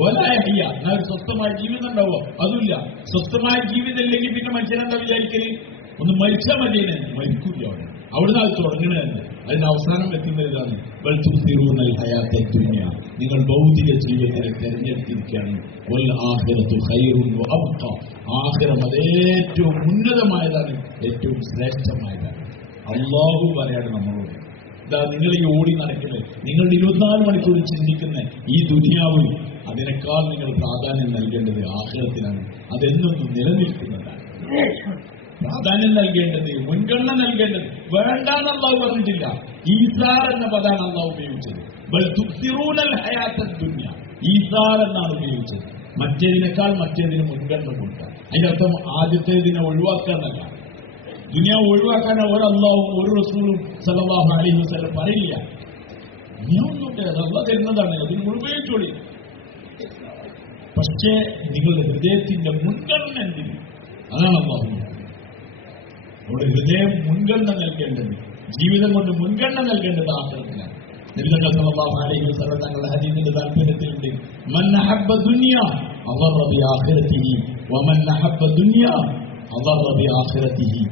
വലായഹിയ എന്നാൽ സ്വസ്ഥമായ ജീവിതം ഉണ്ടാവോ? അതുമില്ല. സ്വസ്ഥമായ ജീവിതം ഇല്ലെങ്കിൽ പിന്നെ മനുഷ്യനെന്താ വിചാരിക്കല്? ഒന്ന് മരിച്ചാൽ മതിയെ, മരിക്കൂല. അവിടുന്ന് അത് തുടങ്ങണതന്നെ. അതിന് അവസാനം എത്തുന്നതാണ് നിങ്ങൾ ഭൗതിക ജീവിതത്തിനെ തെരഞ്ഞെടുത്തിരിക്കുകയാണ്. ആഖിറം അതേറ്റവും ഉന്നതമായതാണ്, ഏറ്റവും ശ്രേഷ്ഠമായതാണ്. അള്ളാഹു പറയാണ് നമ്മളോട്, ഇതാ നിങ്ങൾ ഈ ഓടി നടക്കുന്നത്, നിങ്ങൾ 24 മണിക്കൂർ ചിന്തിക്കുന്ന ഈ ദുനിയാവിൽ അതിനേക്കാൾ നിങ്ങൾ പ്രാധാന്യം നൽകേണ്ടത് ആഖിറത്തിനാണ്. അതെന്നൊന്നും നിലനിൽക്കുന്നതാണ്. പ്രാധാന്യം നൽകേണ്ടത്, മുൻഗണന നൽകേണ്ടത് വേണ്ടാന്ന് അള്ളാഹു പറഞ്ഞിട്ടില്ല. ഈസാർ എന്ന പദമാണ് അള്ളാഹു ഉപയോഗിച്ചത്. ബൽ തുക്സിറൂനൽ ഹയാത്തദ് ദുനിയ, ഈസാർ എന്നാണ് ഉപയോഗിച്ചത്. മറ്റേതിനേക്കാൾ മറ്റേതിന് മുൻഗണന കൊടുക്കാൻ. അതിന്റെ അർത്ഥം ആദ്യത്തേതിനെ ഒഴിവാക്കാന്നല്ല. ദുനിയാവ് ഒഴിവാക്കാൻ ഒരു അള്ളാഹും ഒരു റസൂലും സല്ലല്ലാഹു അലൈഹി വസല്ലം പറയില്ല. ദുനിയാവൊന്നുണ്ട്, അത് അള്ളാഹ് തരുന്നതാണ്, അതിന് ഉപയോഗിച്ചോളി. പക്ഷേ നിങ്ങളുടെ ഹൃദയത്തിന്റെ മുൻഗണന എന്തിന്? അതാണ് അള്ളാഹു. നമ്മുടെ ഹൃദയം മുൻഗണന നൽകേണ്ടത്, ജീവിതം കൊണ്ട് മുൻഗണന നൽകേണ്ടത് ആഖിറത്തിനാണ്. നബി സല്ലല്ലാഹു അലൈഹി വസല്ലം തങ്ങളുടെ ഹദീസിന്റെ താല്പര്യത്തിലുണ്ട്, മൻ അഹബ്ബ ദുനിയ അളറ ബി ആഖിറതിഹി വമൻ അഹബ്ബ ദുനിയ അളറ ബി ആഖിറതിഹി.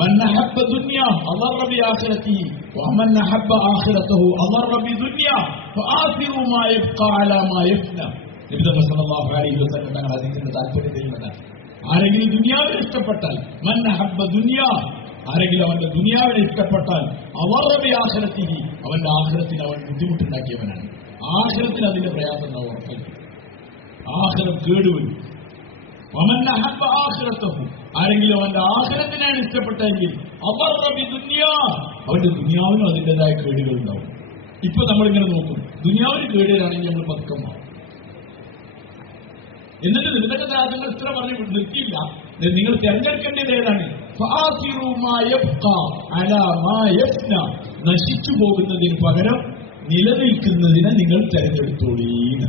من أحب الدنيا أضر بآخرته ومن أحب آخرته أضر بدنيا فآثروا ما يبقى على ما يفنى. നബി സല്ലല്ലാഹു അലൈഹി വസല്ലം തങ്ങൾ ഹദീസിന്റെ താല്പര്യത്തിലുണ്ട്, ആരെങ്കിലും ദുനിയാവിനെ ഇഷ്ടപ്പെട്ടാൽ, മൻ അഹബ്ബ ദുനിയ, ആരെങ്കിലും അവന്റെ ദുനിയാവിനെ ഇഷ്ടപ്പെട്ടാൽ, അളറ ബിആഖിറതിഹി, അവന്റെ ആഖിറത്തിന് അവൻ ബുദ്ധിമുട്ടുണ്ടാക്കിയവനാണ്. ആഖിറത്തിന് അതിന്റെ പ്രയാസം ഉണ്ടാവും, ഉറപ്പായി. ആഖിറം കേടുവരും. വമൻ അഹബ്ബ ആഖിറതഹു, ആരെങ്കിലും അവന്റെ ആഖിറത്തിനാണ് ഇഷ്ടപ്പെട്ടെങ്കിൽ, അളറ ബിദുനിയ, അവന്റെ ദുനിയാവിനും അതിൻ്റെതായ കേടുകൾ ഉണ്ടാവും. ഇപ്പൊ നമ്മളിങ്ങനെ നോക്കും, ദുനിയാവിന് കേടുകളാണെങ്കിൽ നമ്മൾ പതുക്കമാവും. എന്നിട്ട് നിങ്ങളുടെ രാജ്യങ്ങൾ ഇത്ര പറഞ്ഞ് നിർത്തിയില്ല. നിങ്ങൾ തെരഞ്ഞെടുക്കേണ്ടത് ഏതാണ്? നശിച്ചു പോകുന്നതിന് പകരം നിലനിൽക്കുന്നതിനെ നിങ്ങൾ തെരഞ്ഞെടുത്തോളീന്ന്.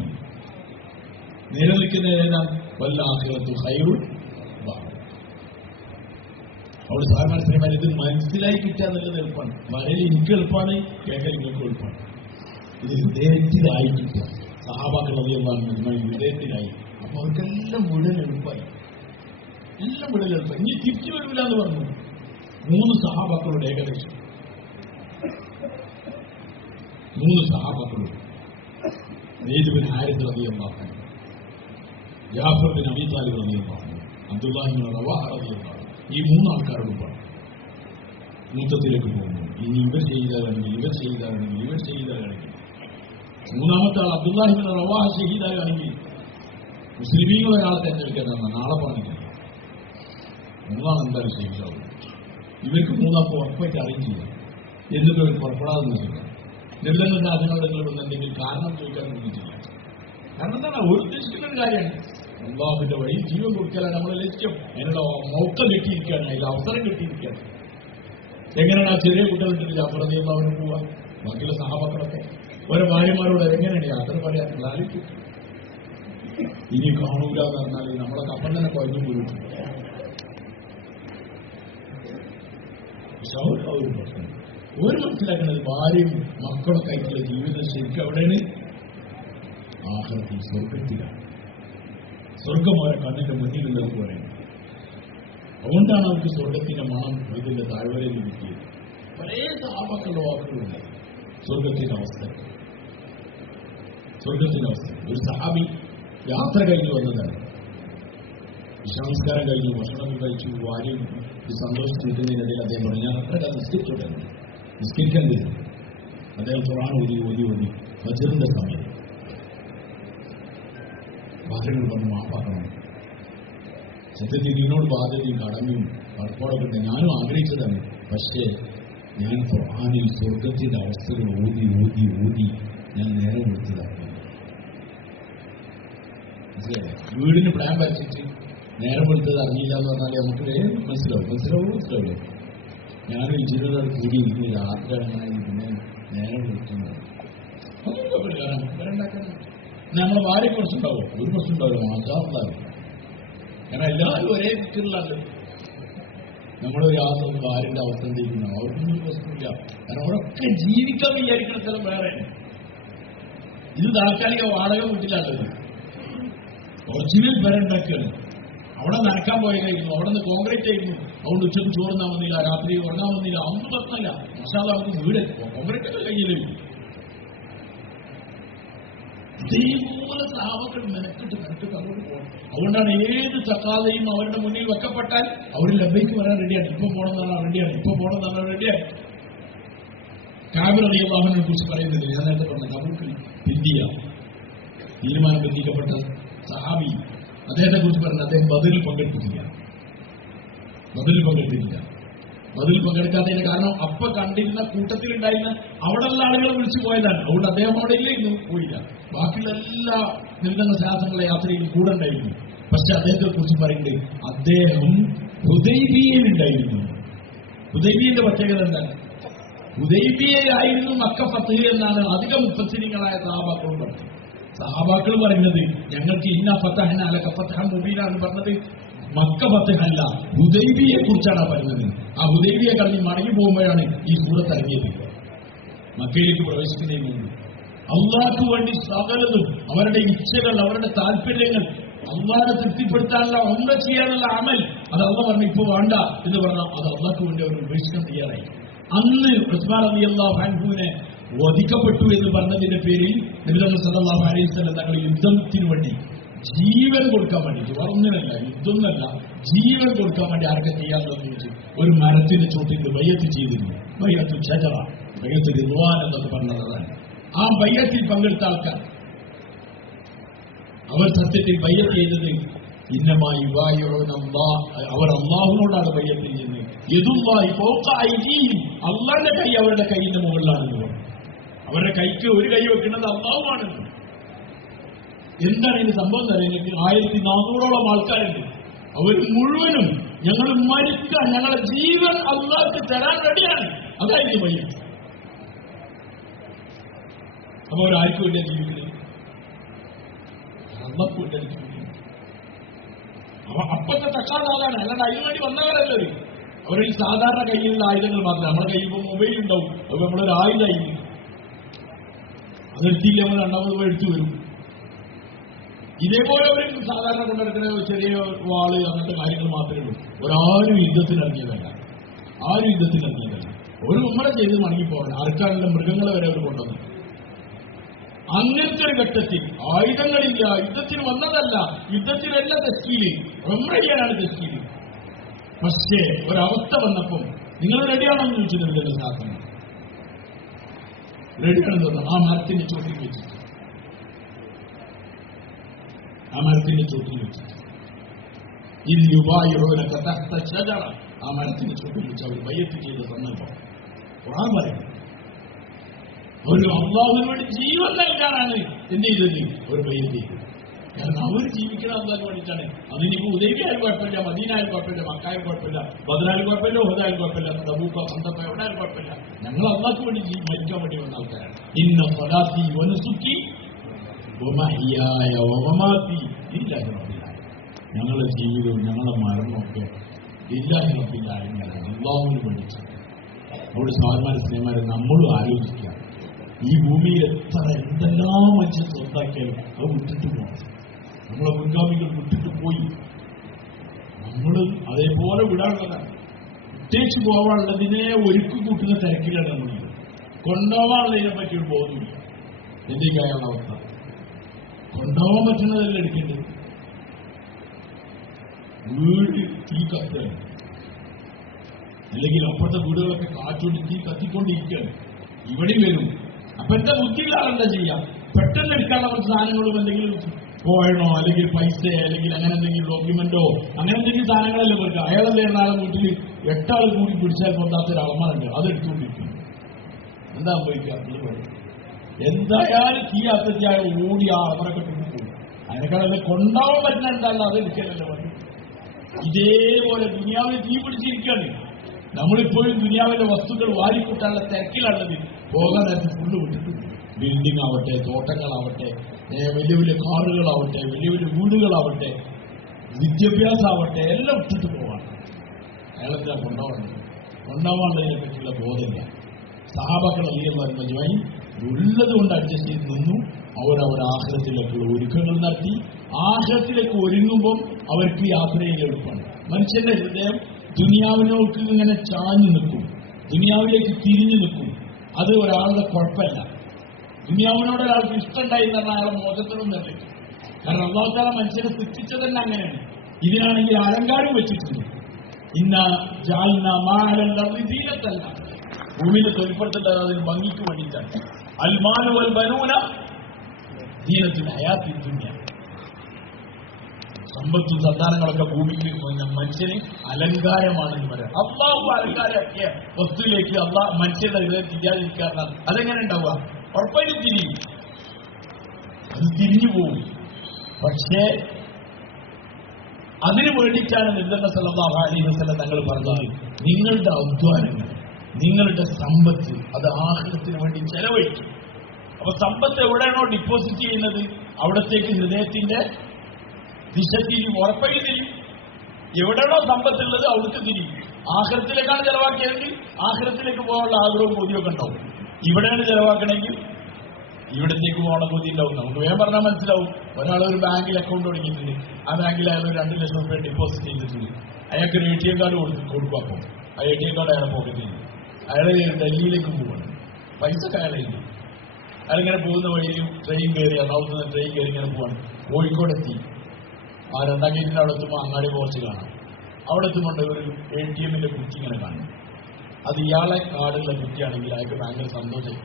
നിലനിൽക്കുന്നത് ഏതാണ്? വല്ലാഖിറത്തു ഖൈറുൻ. അവിടെ സാധാരണ ഇത് മനസ്സിലായി കിട്ടിയാൽ നല്ലത് എളുപ്പമാണ്. വരൽ എനിക്ക് എളുപ്പമാണ്, കേൾക്കൽ നിങ്ങൾക്ക് എളുപ്പമാണ്. ഇത് ഹൃദയത്തിലായി കിട്ടുക. സഹാബാക്കൾ റളിയല്ലാഹു ഹൃദയത്തിലായി. അപ്പൊ അവർക്കെല്ലാം മുഴുവൻ എളുപ്പമായി, എല്ലാം മുഴുവൻ എളുപ്പം. ഇനി തിരിച്ചു വരില്ല എന്ന് പറഞ്ഞു. 3 സഹാബാക്കളോട് ഏകദേശം 3 സഹാബാക്കളോട്, സെയ്ദ് ബിൻ ഹാരിസ് റളിയല്ലാഹു അൻഹു, ജാഫർ ബിൻ അബീ താലിബ് റളിയല്ലാഹു അൻഹു, അബ്ദുല്ലാഹി ബിൻ റവാഹ റളിയല്ലാഹു അൻഹു, ഈ 3 ആൾക്കാരോടും പറഞ്ഞു യുദ്ധത്തിലേക്ക് പോകുന്നു. ഇനി ഇവർ ചെയ്താലാണെങ്കിൽ, ഇവർ ചെയ്താലാണെങ്കിൽ, ഇവർ ചെയ്താലാണെങ്കിൽ, 3ാമത്തെ ആൾ അബ്ദുല്ലാഹി ബിൻ റവാഹ ഷഹീദാണെങ്കിൽ മുസ്ലിമീങ്ങൾ ഒരാളെ തെരഞ്ഞെടുക്കേണ്ടതെന്ന് നാളെ പറഞ്ഞിട്ടില്ല. 3 എന്തായാലും ഷഹീദാവും. ഇവർക്ക് 3 ഉറപ്പായിട്ട് അറേഞ്ച് ചെയ്യാം. എന്നിട്ട് അവർ പുറപ്പെടാതെ നിൽക്കുക. നിർദ്ദങ്ങളുടെ അതിനുള്ള എന്തെങ്കിലും കാരണം ചോദിക്കാൻ വേണ്ടിയിട്ടില്ല. കാരണം എന്താണ്, ഒരു ഉദ്ദേശിക്കുന്ന ഒരു കാര്യമാണ്. അള്ളാഹുവിന്റെ വഴി ജീവൻ കൊടുക്കലാണ് നമ്മളെ ലക്ഷ്യം. അതിനുള്ള മൗക്കം കിട്ടിയിരിക്കുകയാണ്, അതിന്റെ അവസരം കിട്ടിയിരിക്കുകയാണ്. എങ്ങനെയാണ് ആ ചെറിയ കുട്ടികളിട്ടിട്ട് ജാഫർ റളിയല്ലാഹു അൻഹു പോവാ? ബാക്കിയുള്ള സഹാബക്കളൊക്കെ ഓരോ ഭാര്യമാരോട് എങ്ങനെയാണ് യാത്ര പറയാൻ ലാലിക്കും. ഇനി കാണൂല എന്ന് പറഞ്ഞാൽ നമ്മളെ കപ്പൽ തന്നെ കുഴഞ്ഞു പോലും. ഒരു മനസ്സിലാക്കുന്നത് ഭാര്യയും മക്കളൊക്കെ ആയിട്ടുള്ള ജീവിതം ശരിക്കും എവിടെയാണ്? ആഖിറത്തിൽ, സ്വർഗത്തിലാണ്. സ്വർഗം അവരെ കണ്ണിന്റെ മുന്നിലുള്ളത് പോലെയാണ്. അതുകൊണ്ടാണ് അവർക്ക് സ്വർഗത്തിന്റെ മണം ഇതിന്റെ താഴ്വരയിൽ കിട്ടിയത്. പല സഹാബക്കളുടെ വാക്കുകളുണ്ട് സ്വർഗത്തിന്റെ അവസ്ഥ. സ്വർഗത്തിന്റെ അവസ്ഥ. ഒരു സഹാബി യാത്ര കഴിഞ്ഞു വന്നതാണ്. വിശ്രമസ്കാരം കഴിഞ്ഞു, ഭക്ഷണം കഴിച്ചു, ഭാര്യയും സന്തോഷിച്ചിരിക്കുന്നതിനിടയിൽ അദ്ദേഹം പറഞ്ഞു, ഞാൻ അത്ര നിസ്കരിച്ചോട്ടെ, നിസ്കരിക്കേണ്ടത്. അദ്ദേഹം ഖുർആൻ ഓതി ഫജ്റിന്റെ സമയം ഭാര്യയോട് പറഞ്ഞു, മാപ്പാക്കണം, സത്യത്തിൽ നിന്നോട് ബാധ്യതയും കടമയും കടപ്പാടൊക്കെ ഉണ്ട്, ഞാനും ആഗ്രഹിച്ചതാണ്. പക്ഷേ ഞാൻ ഖുർആനിൽ സ്വർഗത്തിന്റെ അവസ്ഥകൾ ഓതി ഞാൻ നേരെ കൊടുത്തതാണ്. വീടിന് പ്ലാൻ വരച്ചിട്ട് നേരം കൊടുത്തത് അറിയില്ല എന്ന് പറഞ്ഞാൽ നമുക്ക് മനസ്സിലാവും. ഞാനും ജീവിതം കൂടി ഇരിക്കുന്ന രാത്രി അങ്ങനെ പിന്നെ നേരം കൊടുക്കുന്നത് നമ്മളെ ഭാര്യ കുറച്ചുണ്ടാവും, ഒരു പ്രശ്നമുണ്ടാവില്ല, മാറ്റാറുണ്ടാവും. കാരണം എല്ലാവരും ഒരേ കുട്ടികളിലാണ്. നമ്മളൊരു ആസം ഭാര്യന്റെ അവസ്ഥ എന്തിരിക്കുന്നു, അവർക്കൊന്നും പ്രശ്നമില്ല. കാരണം അവരൊക്കെ ജീവിക്കാൻ വിചാരിക്കുന്ന സ്ഥലം വേറെയാണ്. ഇത് താൽക്കാലിക വാടക വീട്ടിലാണത്. ഒറിജിനൽ പെരണ്ടാക്കുകയാണ്. അവിടെ നനക്കാൻ പോയതായിരുന്നു, അവിടെ നിന്ന് കോൺക്രീറ്റ് ആയിരുന്നു. അതുകൊണ്ട് ഉച്ചക്ക് ചോറുന്നാൻ വന്നില്ല, രാത്രി ഉറങ്ങാൻ വന്നില്ല, അതൊന്നും പ്രശ്നമില്ല. മസാല നമുക്ക് വീട് കോൺക്രീറ്റ് ഒക്കെ കയ്യിലും. ഇതേപോലെ സാവക്കൾ മെനക്കെട്ട് അങ്ങോട്ട് പോകണം. അതുകൊണ്ടാണ് ഏത് സക്കാതെയും അവരുടെ മുന്നിൽ വെക്കപ്പെട്ടാൽ അവർ ലഭ്യക്ക് വരാൻ റെഡിയാണ്. ഇപ്പം പോകണമെന്ന് പറഞ്ഞാൽ റെഡിയാണ്, ഇപ്പം പോകണമെന്ന് പറഞ്ഞാൽ റെഡിയാണ്. കാബിർ റളിയല്ലാഹുവിനെ കുറിച്ച് പറയുന്നത് ഞാൻ നേരത്തെ പറഞ്ഞ കബൂക്ക് പിന്തിയ തീരുമാനം ബന്ധിക്കപ്പെട്ട സഹാബി, അദ്ദേഹത്തെ കുറിച്ച് പറഞ്ഞത് അദ്ദേഹം ബദറിൽ പങ്കെടുത്തിട്ടില്ല. ബദറിൽ പങ്കെടുക്കാത്തതിന്റെ കാരണം അപ്പൊ കണ്ടിരുന്ന കൂട്ടത്തിലുണ്ടായിരുന്ന അവിടെയുള്ള ആളുകളെ വിളിച്ചു പോയതാണ്. അതുകൊണ്ട് അദ്ദേഹം അവിടെ ഇല്ലായിരുന്നു, പോയില്ല. ബാക്കിയുള്ള എല്ലാ നിർദ്ദംഗ ശാസ്ത്രങ്ങളുടെ യാത്രയിലും കൂടെ ഉണ്ടായിരുന്നു. പക്ഷെ അദ്ദേഹത്തെ കുറിച്ച് പറയുന്നത് അദ്ദേഹം ഹുദൈബിയയിൽ ഉണ്ടായിരുന്നു. ഹുദൈബിയന്റെ പ്രത്യേകത എന്താണ്? ഹുദൈബിയയിലായിരുന്നു മക്ക ഫത്ഹ് എന്നാണ് അധികം മുഫസ്സിരീങ്ങളായ സഹാബാക്കളും പറഞ്ഞത്. സഹാബാക്കൾ പറയുന്നത് ഞങ്ങൾക്ക് ഇന്ന ഫതഹന ലക ഫതഹൻ മുബീന എന്ന് പറഞ്ഞത് മക്ക ഫതഹല്ല, ഹുദൈബിയെ കുറിച്ചാണ് പറഞ്ഞത്. ആ ഹുദൈബിയെ കഴിഞ്ഞ് മടങ്ങി പോകുമ്പോഴാണ് ഈ സൂറത്ത് ഇറങ്ങിയത്. മക്കയിലേക്ക് പ്രവേശിക്കുന്നതിന് മുമ്പ് അള്ളാഹ്ക്ക് വേണ്ടി സകലതും അവരുടെ ഇച്ഛകൾ, അവരുടെ താല്പര്യങ്ങൾ അള്ളാഹിനെ തൃപ്തിപ്പെടുത്താനുള്ള ഒന്ന ചെയ്യാനുള്ള അമൽ അത് അള്ളാഹ് പറഞ്ഞു ഇപ്പൊ വേണ്ട എന്ന് പറഞ്ഞാൽ അത് അള്ളാഹ്ക്ക് വേണ്ടി അവർ ഉപേക്ഷിക്കാൻ തയ്യാറായി. അന്ന് ഉസ്മാൻ റളിയല്ലാഹു അൻഹുവിനെ വധിക്കപ്പെട്ടു എന്ന് പറഞ്ഞതിന്റെ പേരിൽ നബി സല്ലല്ലാഹു അലൈഹി വസല്ലം തങ്ങൾ യുദ്ധത്തിന് വേണ്ടി ജീവൻ കൊടുക്കാൻ വേണ്ടി, വർണ്ണനല്ല, യുദ്ധമല്ല, ജീവൻ കൊടുക്കാൻ വേണ്ടി ആർക്കെ ചെയ്യാമെന്ന് ചോദിച്ചു ഒരു മരത്തിന്റെ ചോട്ടിൽ ബയ്യത്ത് ചെയ്തിരുന്നു. ബയ്യത്തു ഷജറ, ബയ്യത്ത് റിദ്വാൻ എന്നൊക്കെ പറഞ്ഞതാണ്. ആ ബയ്യത്തിൽ പങ്കെടുത്ത ആൾക്കാർ അവർ സത്യത്തിൽ ബയ്യത്ത് ചെയ്തത് ഇന്നമായി അവർ അള്ളാഹുവിനോടാണ് ബയ്യത്ത് ചെയ്യുന്നത്. യദുല്ലാഹി ഫൗക ഐദീഹിം, അള്ളാന്റെ കൈ അവരുടെ കൈയിന്റെ മുകളിലാണെന്ന് പറഞ്ഞു. അവരുടെ കൈക്ക് ഒരു കൈ വെക്കുന്നത് അള്ളാഹുവാണ്. എന്താണ് ഇതിന് സംഭവം അറിയുന്നത്? 1400ഓളം ആൾക്കാരുണ്ട്. അവർ മുഴുവനും ഞങ്ങൾ മരിക്കാൻ, ഞങ്ങളുടെ ജീവൻ അള്ളാഹ്ക്ക് തരാൻ റെഡിയാണ്. അതായിരുന്നു ബയ്യത്ത്. അപ്പൊ അവരാർക്കും വേണ്ടിയാ ജീവിക്കുന്നത്? അള്ളാഹ്ക്ക് വേണ്ടിയാണ് ജീവിക്കുന്നത്. അപ്പത്തെ തക്കാതാണ്, അല്ലാണ്ട് അതിനുവേണ്ടി വന്നവരല്ലവർ. അവരിൽ സാധാരണ കയ്യിലുള്ള ആയുധങ്ങൾ മാത്രമേ. നമ്മുടെ കയ്യിൽ ഇപ്പോൾ മൊബൈൽ ഉണ്ടാവും, അത് നമ്മളൊരു ആയുധമായി അതെടുത്തില്ല, നമ്മൾ രണ്ടാമത് പോയി എടുത്തു വരും. ഇതേപോലെ അവർ സാധാരണ കൊണ്ടെടുക്കുന്ന ചെറിയ വാള് അങ്ങനത്തെ കാര്യങ്ങൾ മാത്രമേ ഉള്ളൂ. ഒരാരും യുദ്ധത്തിനിറങ്ങിയതല്ല, ഒരു ഉമ്മറ ചെയ്ത് മടങ്ങിപ്പോകണം. ആർക്കാനുള്ള മൃഗങ്ങളെ വരെ അവർ കൊണ്ടുവന്നു. അങ്ങനത്തെ ഒരു ഘട്ടത്തിൽ ആയുധങ്ങളില്ല, യുദ്ധത്തിന് വന്നതല്ല, യുദ്ധത്തിനല്ല തെസ്കീല്, ഉംറയ്യാനാണ് തെസ്കീല്. പക്ഷേ ഒരവസ്ഥ വന്നപ്പം നിങ്ങൾ റെഡിയാണെന്ന് ചോദിച്ചത് ഇതിന്റെ സാധനം റെഡിയാണെന്ന് പറഞ്ഞു. ആ മരത്തിന്റെ ചോട്ടിൽ വെച്ചിട്ട് ആ മരത്തിന്റെ ചോട്ടിൽ വെച്ച് അവർ ബയ്യത്ത് ചെയ്ത സന്ദർഭം ഖുർആൻ പറയുന്നു. ഒരു അള്ളാഹുവിന് വേണ്ടി ജീവൻ നൽകാനാണ് എന്ത് ചെയ്തത്? ഒരു ബയ്യത്ത് ചെയ്തത്. കാരണം അവർ ജീവിക്കണം അള്ളാഹ്ക്ക് വേണ്ടിയിട്ടാണ്. അതിനിപ്പോ ഉദൈബിയായാലും കുഴപ്പമില്ല, മദീനയായാലും കുഴപ്പമില്ല, മക്കായാലും കുഴപ്പമില്ല, ബദറായാലും കുഴപ്പമില്ല, ഉഹദായാലും കുഴപ്പമില്ല, തബൂക്ക് സന്തപ്പ എവിടെയായാലും കുഴപ്പമില്ല. ഞങ്ങൾ അള്ളാഹ്ക്ക് വേണ്ടി മരിക്കാൻ വേണ്ടി വന്ന ആൾക്കാരാണ്. ഇന്ന സ്വലാത്തി വനുസുക്കി വമഹ്യായ വമമാതി ലില്ലാഹി റബ്ബിൽ ആലമീൻ. ഞങ്ങളുടെ ജീവിതവും ഞങ്ങളുടെ മരണമൊക്കെ ലില്ലാഹി റബ്ബിൽ ആലമീനാണ്, അള്ളാഹുവിന് വേണ്ടിയിട്ടാണ്. അവിടെ സാധാരണ സ്നേഹമാരെ നമ്മളും ആലോചിക്കുക, ഈ ഭൂമിയിൽ എന്തെല്ലാം മനുഷ്യൻ സ്വന്താക്കിയാലും അത് വിട്ടിട്ട് പോകണം. നമ്മളെ മുൻഗാമികൾ വിട്ടിട്ട് പോയി, നമ്മൾ അതേപോലെ വിടാനുള്ളതാണ്. വിട്ടേച്ച് പോകാനുള്ളതിനെ ഒരുക്കി കൂട്ടുന്ന തിരക്കിലാണ് നമ്മൾ. കൊണ്ടുപോകാനുള്ളതിനെ പറ്റി ഒരു ബോധമില്ല. എന്തൊക്കെയായുള്ള അവസ്ഥ? കൊണ്ടുപോകാൻ പറ്റുന്നതല്ല എടുക്കേണ്ടത്. വീട് തീ കത്തുകയാണ്, അല്ലെങ്കിൽ അപ്പുറത്തെ വീടുകളൊക്കെ കാറ്റുകൊണ്ട് തീ കത്തിക്കൊണ്ടിരിക്കുകയാണ്. ഇവിടെ വരും. അപ്പൊ എന്താ ബുദ്ധിയില്ലാതെ എന്താ ചെയ്യാം? പെട്ടെന്ന് എടുക്കാനുള്ള കുറച്ച് സാധനങ്ങളും എന്തെങ്കിലും പോയണോ, അല്ലെങ്കിൽ പൈസ, അല്ലെങ്കിൽ അങ്ങനെ എന്തെങ്കിലും ഡോക്യുമെന്റോ അങ്ങനെ എന്തെങ്കിലും സാധനങ്ങളല്ലേ വെക്കുക. അയാളെന്താ നാളെ വീട്ടിൽ 8 ആൾ കൂടി പിടിച്ചാൽ കൊണ്ടാത്ത ഒരു അളമാറുണ്ട്, അത് എടുത്തുകൊണ്ടിരിക്കും. എന്താ സംഭവിക്കുക? എന്തായാലും തീ അത്തച്ചാൽ ഓടി ആ അളമറൊക്കെ പോകും. അതിനേക്കാളല്ലേ കൊണ്ടാവാൻ പറ്റുന്ന എന്താണല്ലോ അത് എടുക്കാനല്ലേ പറഞ്ഞു. ഇതേപോലെ ദുനിയാവിൽ തീ പിടിച്ചിരിക്കുകയാണ്. നമ്മളിപ്പോഴും ദുനിയാവിന്റെ വസ്തുക്കൾ വാരിക്കൂട്ടാനുള്ള തിരക്കിലാണത്. പോകാൻ നേരത്തെ ഫുള്ള് വിട്ടിട്ടുണ്ട്. ബിൽഡിംഗ് ആവട്ടെ, തോട്ടങ്ങളാവട്ടെ, വലിയ വലിയ കാറുകളാവട്ടെ, വലിയ വലിയ വീടുകളാവട്ടെ, വിദ്യാഭ്യാസമാവട്ടെ, എല്ലാം വിട്ടിട്ട് പോവാണ്. അയാളെന്താ കൊണ്ടാവാനുള്ളതിനെ പറ്റിയുള്ള ബോധമില്ല. സഹാബാക്കൾ അലിയന്മാരും ഉള്ളത് കൊണ്ട് അഡ്ജസ്റ്റ് ചെയ്ത് നിന്നു. അവരവർ ആഖിറത്തിലേക്കുള്ള ഒരുക്കങ്ങൾ നടത്തി. ആഖിറത്തിലേക്ക് ഒരുങ്ങുമ്പം അവർക്ക് യാത്രയിൽ എളുപ്പമാണ്. മനുഷ്യന്റെ ഹൃദയം ദുനിയാവിനോക്ക് ഇങ്ങനെ ചാഞ്ഞു നിൽക്കും, ദുനിയാവിലേക്ക് തിരിഞ്ഞു നിൽക്കും. അത് ഒരാളുടെ കുഴപ്പമല്ല. ദുനിയാവിനോട് ഒരാൾക്ക് ഇഷ്ടമുണ്ടായി എന്ന് പറഞ്ഞാൽ അയാളെ മോചത്തിനും തന്നെ. കാരണം അല്ലാഹു തആല മനുഷ്യനെ സൃഷ്ടിച്ചത് തന്നെ അങ്ങനെയാണ്. ഇതിനാണെങ്കിൽ അലങ്കാരം വെച്ചിട്ടുണ്ട്. ഇന്ന ജഅൽനാ മാഅലൽ അർളി ദീനത്തല്ല, ഭൂമിയിലെ തൊലിപ്പെടുത്തേണ്ടത് അതിന് ഭംഗിക്ക് വേണ്ടിയിട്ടാണ്. അൽ മാലു വൽ ബനൂന ദീനത്തുൽ ഹയാത്തിദ് ദുനിയ. സമ്പത്തും സന്താനങ്ങളൊക്കെ ഭൂമിക്ക് മനുഷ്യന് അലങ്കാരമാണെന്ന് പറയാം. അള്ളാഹു അലങ്കാരമാക്കിയ വസ്തുവിലേക്ക് മനുഷ്യരുടെ ഹൃദയം തിരിയാതിരിക്കാറാണ്. അതെങ്ങനെ ഉണ്ടാവുക? ഉറപ്പായിട്ടും തിരിയും, അത് തിരിഞ്ഞു പോകും. പക്ഷേ അതിനു വേണ്ടിയിട്ടാണ് നബി സല്ലല്ലാഹു അലൈഹി വസല്ലം തങ്ങൾ പറഞ്ഞത്, നിങ്ങളുടെ അധ്വാനങ്ങൾ, നിങ്ങളുടെ സമ്പത്ത് അത് ആഖിറത്തിന് വേണ്ടി ചെലവഴിക്കും. അപ്പൊ സമ്പത്ത് എവിടെയാണോ ഡിപ്പോസിറ്റ് ചെയ്യുന്നത് അവിടത്തേക്ക് ഹൃദയത്തിന്റെ ദിശ തിരിയും, ഉറപ്പായി തിരിയും. എവിടെയാണോ സമ്പത്തുള്ളത് അവിടുത്തെ തിരിയും. ആഖിറത്തിലേക്കാണ് ചെലവാക്കിയതെങ്കിൽ ആഖിറത്തിലേക്ക് പോകാനുള്ള ആഗ്രഹവും കൊതിയൊക്കെ ഉണ്ടാവും. ഇവിടെയാണ് ചെലവാക്കണമെങ്കിൽ ഇവിടത്തേക്ക് പോകാനുള്ള കൊതി ഉണ്ടാവും. നമുക്ക് വേഗം പറഞ്ഞാൽ മനസ്സിലാവും. ഒരാൾ ഒരു ബാങ്കിൽ അക്കൗണ്ട് തുടങ്ങിയിട്ടുണ്ട്, ആ ബാങ്കിൽ അയാൾ 2 ലക്ഷം രൂപ ഡിപ്പോസിറ്റ് ചെയ്തിട്ടുണ്ട്. അയാൾക്ക് ഒരു ATM കാർഡ് കൊടുക്കും. അപ്പോൾ ആ ATM കാർഡ് അയാളെ പോക്കറ്റ് ചെയ്തു. അയാൾ ഡൽഹിയിലേക്ക് പോവാണ്, പൈസ അയാളുണ്ട്. അയാളിങ്ങനെ പോകുന്ന വഴിയിൽ ട്രെയിൻ കയറി, എറണാകുളത്ത് ട്രെയിൻ കയറി ഇങ്ങനെ പോവാണ്. കോഴിക്കോടെത്തി. ആ 2ാം ഗേറ്റിന്റെ അവിടെ എത്തുമ്പോൾ അങ്ങാടി കുറച്ച് കാണാം. അവിടെ എത്തുമ്പോൾ ഒരു ATM-ന്റെ കുറ്റി ഇങ്ങനെ കാണും. അത് ഇയാളെ കാർഡുള്ള കുറ്റിയാണെങ്കിൽ അയാൾക്ക് ഭയങ്കര സന്തോഷമായി.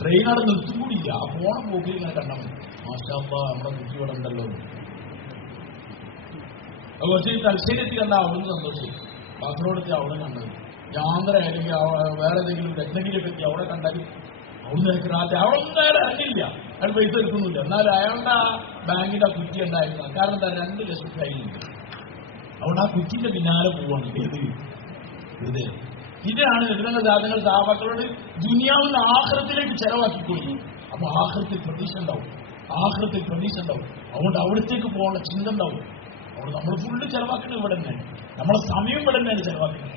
ട്രെയിൻ അവിടെ നിർത്തും കൂടിയില്ല, ആ പോണ പോക്കിൽ ഇങ്ങനെ കണ്ടാൽ മതി. മാഷാ അല്ലാഹ്, നമ്മുടെ കുറ്റി ഇവിടെ ഉണ്ടല്ലോ. അത് കുറച്ച് തലശ്ശേരി കണ്ടാൽ അവിടുന്ന് സന്തോഷമായി. കാസർഗോഡെത്തി അവിടെ കണ്ടത്. ആന്ധ്ര അല്ലെങ്കിൽ വേറെ ഏതെങ്കിലും രത്നഗിരിയൊക്കെ എത്തി അവിടെ കണ്ടാൽ അവിടുന്ന് രാത്രി അവിടെ ഒന്നും അയാൾ ഇറങ്ങില്ല, അയാൾ പൈസ എടുക്കുന്നില്ല. എന്നാലും അയാളുടെ ആ ബാങ്കിന്റെ ആ കുറ്റി ഉണ്ടായിരുന്നു. കാരണം എന്താ, 2 ലക്ഷം കയ്യിലുണ്ട്. അവിടെ ആ കുറ്റിന്റെ പിന്നാലെ പോവാണ്. ഏത് ഹൃദയം. ഇതാണ് ഇതിനുള്ള സാധനങ്ങൾ സഹാബാക്കളോട് ദുനിയാവിൽ ആഖിറത്തിലേക്ക് ചെലവാക്കിക്കൊള്ളു. അപ്പൊ ആഖിറത്തിൽ പ്രതീക്ഷ ഉണ്ടാവും, ആഖിറത്തിൽ പ്രതീക്ഷ ഉണ്ടാവും. അതുകൊണ്ട് അവിടത്തേക്ക് പോകാനുള്ള ചിന്ത ഉണ്ടാവും. അവിടെ നമ്മൾ ഫുള്ള് ചെലവാക്കുന്നത് ഇവിടെ തന്നെയാണ്, നമ്മളെ സമയം ഇവിടെ തന്നെയാണ് ചെലവാക്കുന്നത്.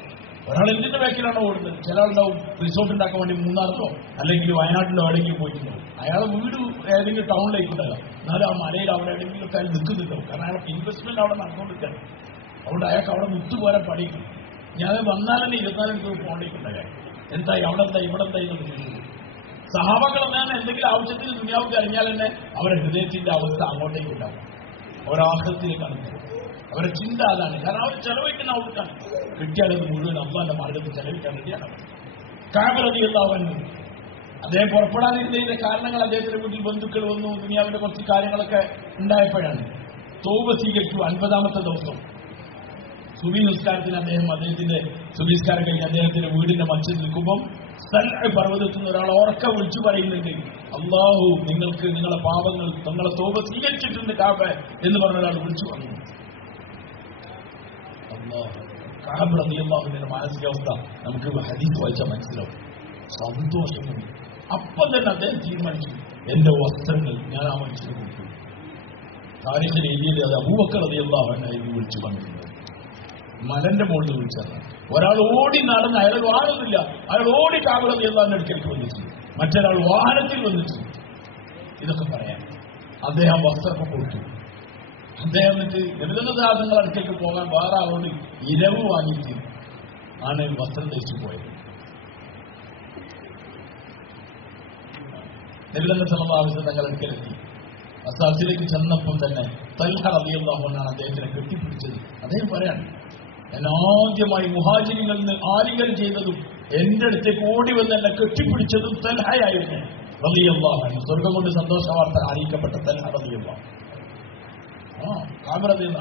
ഒരാൾ എന്തിന്റെ ബാക്കിലാണോ ഓടുന്നത്? ചില ആളുണ്ടാവും റിസോർട്ട് ഉണ്ടാക്കാൻ വേണ്ടി മൂന്നാറിലോ അല്ലെങ്കിൽ വയനാട്ടിലോ എവിടെയെങ്കിലും പോയിട്ടുണ്ടാവും. അയാളെ വീട് ഏതെങ്കിലും ടൗണിലേക്ക് ഉണ്ടാകാം, എന്നാലും ആ മലയിൽ അവിടെ എവിടെയെങ്കിലും ഒക്കെ അയാൾ നിൽക്കുന്നുണ്ടാവും. കാരണം അയാൾക്ക് ഇൻവെസ്റ്റ്മെന്റ് അവിടെ നടന്നുകൊണ്ടിരിക്കുകയാണ്. അതുകൊണ്ട് അയാൾക്ക് അവിടെ മുത്തുപോലെ പഠിക്കും. ഞാൻ വന്നാൽ തന്നെ 24 മണിക്കൂർ പോകേണ്ടിട്ടുണ്ടായി. എന്തായി അവിടെ എന്തായി ഇവിടെ എന്തായി എന്നൊക്കെ ചോദിച്ചു. സഹാബാക്കൾ എന്നാൽ എന്തെങ്കിലും ആവശ്യത്തിന് ദുനിയാവുക്ക് അറിഞ്ഞാൽ തന്നെ അവരുടെ ഹൃദയത്തിന്റെ അവസ്ഥ അങ്ങോട്ടേക്ക് ഉണ്ടാവും. അവരാഹത്തിലേക്കാണ് അവരുടെ ചിന്ത അതാണ്. കാരണം അവർ ചെലവഴിക്കുന്ന അവർക്കാണ്. കിട്ടിയാലത് മുഴുവൻ അള്ളാന്റെ മാർഗത്തിൽ ചെലവിക്കാൻ വേണ്ടിയാണ്. കഅബ റളിയല്ലാഹു അൻഹു അദ്ദേഹം പുറപ്പെടാതിരുന്നതിന്റെ കാരണങ്ങൾ അദ്ദേഹത്തിന്റെ വീട്ടിൽ ബന്ധുക്കൾ വന്നു, ദുനിയാവിന്റെ കുറച്ച് കാര്യങ്ങളൊക്കെ ഉണ്ടായപ്പോഴാണ്. തൗബ സ്വീകരിച്ചു. 50ാമത്തെ ദിവസം സുബഹി നിസ്കാരത്തിന് അദ്ദേഹത്തിന്റെ സുബഹി നിസ്കാരം കഴിഞ്ഞ് അദ്ദേഹത്തിന്റെ വീടിന്റെ മസ്ജിദിൽ നിൽക്കുമ്പം സൽഅ പർവ്വതത്തിൽ നിന്ന് ഒരാൾ ഉറക്കെ വിളിച്ചു പറയുന്നുണ്ട്, അല്ലാഹു നിങ്ങൾക്ക് നിങ്ങളെ പാപങ്ങൾ നിങ്ങളെ തൗബ സ്വീകരിച്ചിട്ടുണ്ട് കാബ എന്ന് പറഞ്ഞ ഒരാൾ വിളിച്ചു പറഞ്ഞു. കഅബ് റളിയല്ലാഹു അൻഹുവിന്റെ മാനസികാവസ്ഥ നമുക്ക് ഹദീസ് വായിച്ചാൽ മനസ്സിലാവും. സന്തോഷം. അപ്പം തന്നെ അദ്ദേഹം തീരുമാനിച്ചു, എന്റെ വസ്ത്രങ്ങൾ ഞാൻ ആ മനുഷ്യന് കൊടുത്തു. താരീഖിൽ എഴുതിയത് അത് അബൂബക്കർ റളിയല്ലാഹു അൻഹു വിളിച്ചു പറഞ്ഞിട്ടുണ്ട്. മലന്റെ മുകളിൽ വിളിച്ചത് ഒരാൾ ഓടി നടന്ന്, അയാൾ വാഹനമില്ല, അയാൾ ഓടി കഅബ് റളിയല്ലാഹു അൻഹു അടുക്കലേക്ക് വന്നിട്ട് മറ്റൊരാൾ വാഹനത്തിൽ വന്നിട്ട് ഇതൊക്കെ പറയാൻ അദ്ദേഹം വസ്ത്രമൊക്കെ കൊടുത്തു. അദ്ദേഹം എന്നിട്ട് ലളിതസാധനങ്ങൾ അടുത്തേക്ക് പോകാൻ വേറെ ആളോട് ഇരവ് വാങ്ങിയിട്ട് ആണ് വസ്ത്രം ധരിച്ചു പോയത്. നബി സല്ലല്ലാഹു അലൈഹി വസല്ലം തങ്ങൾ അടുക്കലെത്തി. അസാസിലേക്ക് ചെന്നപ്പോൾ തന്നെ തൽഹ റളിയല്ലാഹു അൻഹു അദ്ദേഹത്തിനെ കെട്ടിപ്പിടിച്ചത്. അദ്ദേഹം പറയാണ്, ഞാൻ ആദ്യമായി മുഹാജിരികളിൽ നിന്ന് ആലിംഗനം ചെയ്തതും എന്റെ അടുത്തേക്ക് ഓടി വന്ന് എന്നെ കെട്ടിപ്പിടിച്ചതും തൽഹയായിരുന്നു റളിയല്ലാഹു അൻഹു. സ്വർഗം കൊണ്ട് സന്തോഷ വാർത്ത അറിയിക്കപ്പെട്ട തൽഹ റളിയല്ലാഹു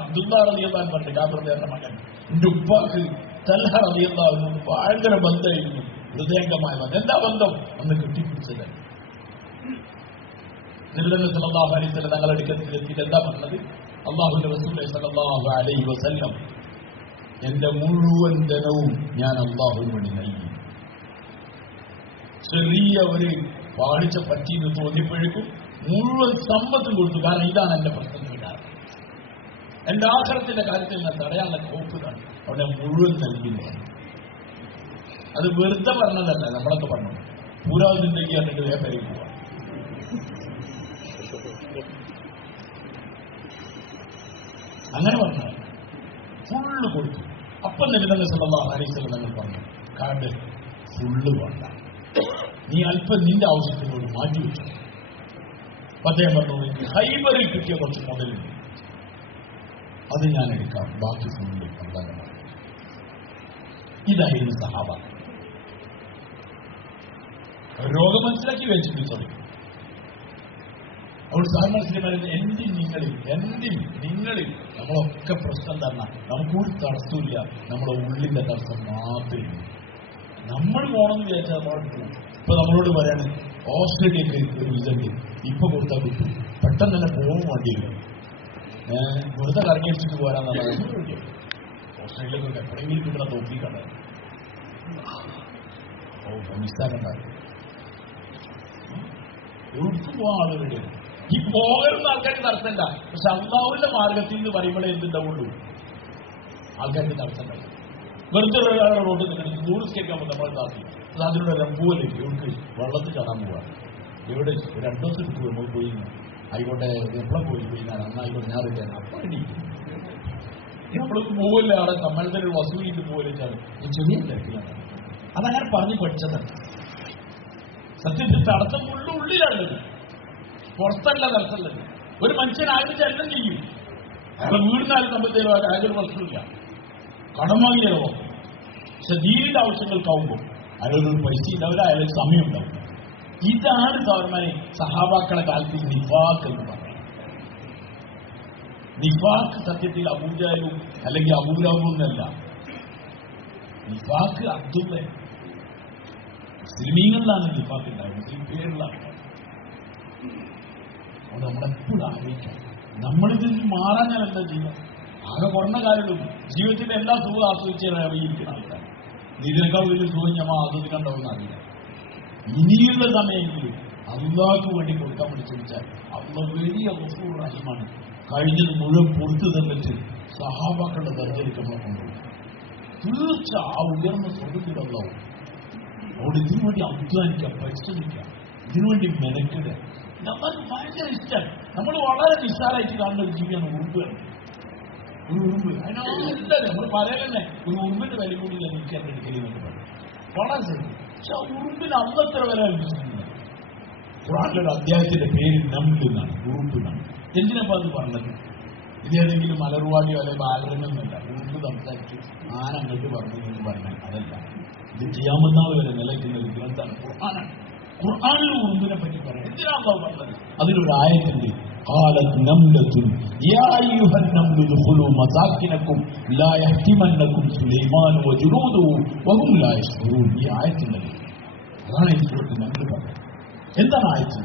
അബ്ദുല്ലാ റളിയല്ലാഹു അൻഹു പറഞ്ഞു, കാബ് റളിയല്ലാഹുവിന്റെ മകൻ എന്റെ ഉപ്പാക്ക് തൽഹ റളിയല്ലാഹു അൻഹു ഭയങ്കര ബന്ധമായിരുന്നു, ഹൃദയംഗമായ ബന്ധം. എന്താ ബന്ധം? അന്ന് കെട്ടിപ്പിടിച്ചത്. നബി സല്ലല്ലാഹു അലൈഹി വസല്ലം തങ്ങളുടെ അടുക്കലെത്തിയിട്ട് എന്താ പറഞ്ഞത്? അല്ലാഹുവിന്റെ റസൂൽ സല്ലല്ലാഹു അലൈഹി വസല്ലം, എന്റെ മുഴുവൻ ധനവും ഞാൻ അല്ലാഹുവിന് വേണ്ടി നൽകി. ചെറിയ ഒരു പാളിച്ച പറ്റിയെന്ന് തോന്നിയപ്പോഴേക്കും മുഴുവൻ സമ്പത്തും കൊടുത്തു. കാരണം ഇതാണ് എന്റെ പ്രശ്നത്തിന് കാരണം. എന്റെ ആഖിറത്തിന്റെ കാര്യത്തിൽ ഞാൻ തടയാനുള്ള കോപ്പിലാണ് അവിടെ മുഴുവൻ നൽകിയത്. അത് വെറുതെ പറഞ്ഞതല്ല, നമ്മളൊക്കെ പറഞ്ഞു പൂരാതിണ്ടെങ്കിൽ എന്നിട്ട് വേപ്പരയിൽ പോവാം. അങ്ങനെ പറഞ്ഞ ഫുള്ള് കൊടുത്തു. അപ്പം നബി സല്ലല്ലാഹു അലൈഹി വസല്ലം തങ്ങൾ പറഞ്ഞു, കാട് ഫുള്ള് വേണ്ട, നീ അല്പം നിന്റെ ആവശ്യത്തിനോട് മാറ്റി വെച്ചു. അദ്ദേഹം പറഞ്ഞു, എനിക്ക് ഹൈബറിൽ കിട്ടിയ കുറച്ച് മുതലുണ്ട്, അത് ഞാൻ എടുക്കാം, ബാക്കി ഫുള്ള് പ്രധാനമാണ്. ഇതായിരുന്നു സഹാബ. രോഗം മനസ്സിലാക്കി വെച്ചിട്ട് തുടങ്ങി. അവൾ സാധാരണ നിങ്ങളിൽ നമ്മളൊക്കെ പ്രശ്നം തന്നെ, നമുക്കൊരു തടസ്സമില്ല, നമ്മുടെ ഉള്ളിന്റെ തടസ്സം മാത്രമേ. നമ്മൾ പോകണമെന്ന് വിചാരിച്ചാൽ നമ്മളോട് ഇപ്പൊ നമ്മളോട് പറയാണ് ഓസ്ട്രേലിയക്ക് ഒരു വിസണ്ട് ഇപ്പൊ കൊടുത്താൽ കിട്ടും, പെട്ടെന്ന് തന്നെ പോകും വേണ്ടിയില്ല, വെറുതെ കറങ്ങിയടിച്ചിട്ട് പോരാന്നാണ്. ഓസ്ട്രേലിയക്കൊക്കെ എപ്പോഴെങ്കിലും കിട്ടുന്ന തോപ്പിക്കണ്ട, മിസ്സാക്കണ്ട, എവിടേക്ക് പോകാൻ ആളുകളുടെ ഈ പോകരുന്ന ആൾക്കാർക്ക് തടസ്സമില്ല. പക്ഷെ അല്ലാഹുവിന്റെ മാർഗത്തിൽ നിന്ന് പറയുമ്പോഴേ എന്തുണ്ടാവുള്ളൂ, ആൾക്കാർക്ക് തടസ്സമുണ്ടാവും. വെറുതെ ഒരാളെ റോഡിൽ നിൽക്കണം, 100 സ്റ്റേക്കാകുമ്പോൾ നമ്മൾ താത്തി അതിലൂടെ രമ്പൂല്ലേ ഇവർക്ക് വെള്ളത്തിൽ ചാടാൻ പോവാണ്. എവിടെ 2 ദിവസം എടുക്കും നമ്മൾ പോയി, ആയിക്കോട്ടെ എപ്പോഴും പോയി ഞാൻ അന്നായിക്കോട്ടെ ഞാൻ റിട്ടേൺ അപ്പം നമ്മൾക്ക് പോവില്ല. അവിടെ സമ്മേളനത്തിൽ വസൂലിട്ട് പോവില്ല, ചെറിയ തിരക്കിലാണ്. അതങ്ങനെ പറഞ്ഞ് പഠിച്ചതാണ്. സത്യത്തിൽ തടസ്സം ഉള്ളിലുള്ളത്, പുറത്തല്ല തടസ്സമുള്ളത്. ഒരു മനുഷ്യൻ ആരും ചലനം ചെയ്യും, അയാളെ വീടിനാലും സംബന്ധിച്ച അയാളൊരു പ്രശ്നമില്ല, കടം വാങ്ങിയാലോ. പക്ഷെ ദീനിന്റെ ആവശ്യങ്ങൾക്കാവുമ്പോൾ അയാളൊരു പൈസ ഉണ്ടാവില്ല, അയാളൊരു സമയം ഉണ്ടാവില്ല. ഇതാണ് സഹോദരന്മാരെ സഹാബാക്കളെ കാലത്തിൽ നിഫാഖ് എന്ന് പറയുന്നത്. നിഫാഖ് സത്യത്തിൽ അബൂജഹലും അല്ലെങ്കിൽ അബൂലഹബും എന്നല്ല. നിഫാഖ് അബ്ദുള്ള മുസ്ലിമീങ്ങളിലാണ് നിഫാഖ് ഉണ്ടായത്, മുസ്ലിം പേരിലാണ്. അത് നമ്മളെപ്പോഴും ആലോചിക്കാം, നമ്മളിതിൽ മാറാൻ ഞാൻ എന്താ ചെയ്യുക? ആകെ കുറഞ്ഞ കാലത്തും ജീവിതത്തിന്റെ എല്ലാ സുഖം ആസ്വദിച്ചാൽ അറിയിരിക്കുന്ന ആൾക്കാർ ഇതിനേക്കാൾ വലിയ സുഖം ഞാൻ ആസ്വദിക്കണ്ടാവുന്ന അറിയില്ല. ഇനിയുള്ള സമയമെങ്കിലും അള്ളാഹ്ക്ക് വേണ്ടി കൊടുക്കാൻ വേണ്ടി ചോദിച്ചാൽ അള്ളാഹ് വലിയ ഗഫൂർ റഹീമാണ്. കഴിഞ്ഞത് മുഴുവൻ പൊറുത്തു തന്നിട്ട് സഹാബാക്കളുടെ ദർജയിലേക്ക് നമ്മളെ കൊണ്ടുപോകും. തീർച്ച ആ ഉയർന്ന സ്വർഗ്ഗത്തിൽ അള്ളാഹും. അവിടെ ഇതിനു വേണ്ടി അധ്വാനിക്കാം, പരിശ്രമിക്കാം, ഇതിനുവേണ്ടി മെനക്കിടുക. നമ്മൾക്ക് ഭയങ്കര ഇഷ്ടമാണ്. നമ്മൾ വളരെ നിസ്സാരമായിട്ട് കാണുന്ന ഒരു ജീവിയാണ് ഉറുമ്പുകൾ. ഒരു ഉറുമ്പ് അതിനല്ല നമ്മൾ പറയാൻ ഒരു ഉറുമ്പിന്റെ വില കൂടി എനിക്ക് എന്റെ എടുക്കലെന്നൊക്കെ പറയും, വളരെ ശരി. പക്ഷെ ആ ഉറുമ്പിന് അന്നത്ര വില കൽപ്പിച്ചിട്ടുണ്ട്. ഖുർആനിലെ അധ്യായത്തിന്റെ പേര് നംല് എന്നാണ്, ഉറുമ്പ് എന്നാണ്. എന്തിനപ്പോ അത് പറഞ്ഞത്? ഇതേതെങ്കിലും മലർവാടിയോ അല്ലെങ്കിൽ ബാലരംഗമൊന്നുമല്ല. ഉറുമ്പ് സംസാരിച്ചു ആന അങ്ങോട്ട് പറഞ്ഞു എന്ന് പറഞ്ഞാൽ അതല്ല. ഇത് ഖിയാമത്ത് വരെ നിലയ്ക്കുന്ന ഒരു ഗ്രന്ഥമാണ്, ഖുർആനാണ്. ഖുർആനിൽ ഉറുമ്പിനെ പറ്റി പറയാം. എന്തിനാണ് പറഞ്ഞത്? അതിലൊരു ആയത്തുണ്ട്, قالت نملة يا أيها النمل ادخلوا مساكنكم لا يحطمنكم سليمان وجنوده وهم لا يشعرون. ഈ ആയത്തുണ്ട്. അതാണ് ഈ സുഹൃത്ത് നമ്മൾ പറഞ്ഞത്. എന്താണ് ആയത്?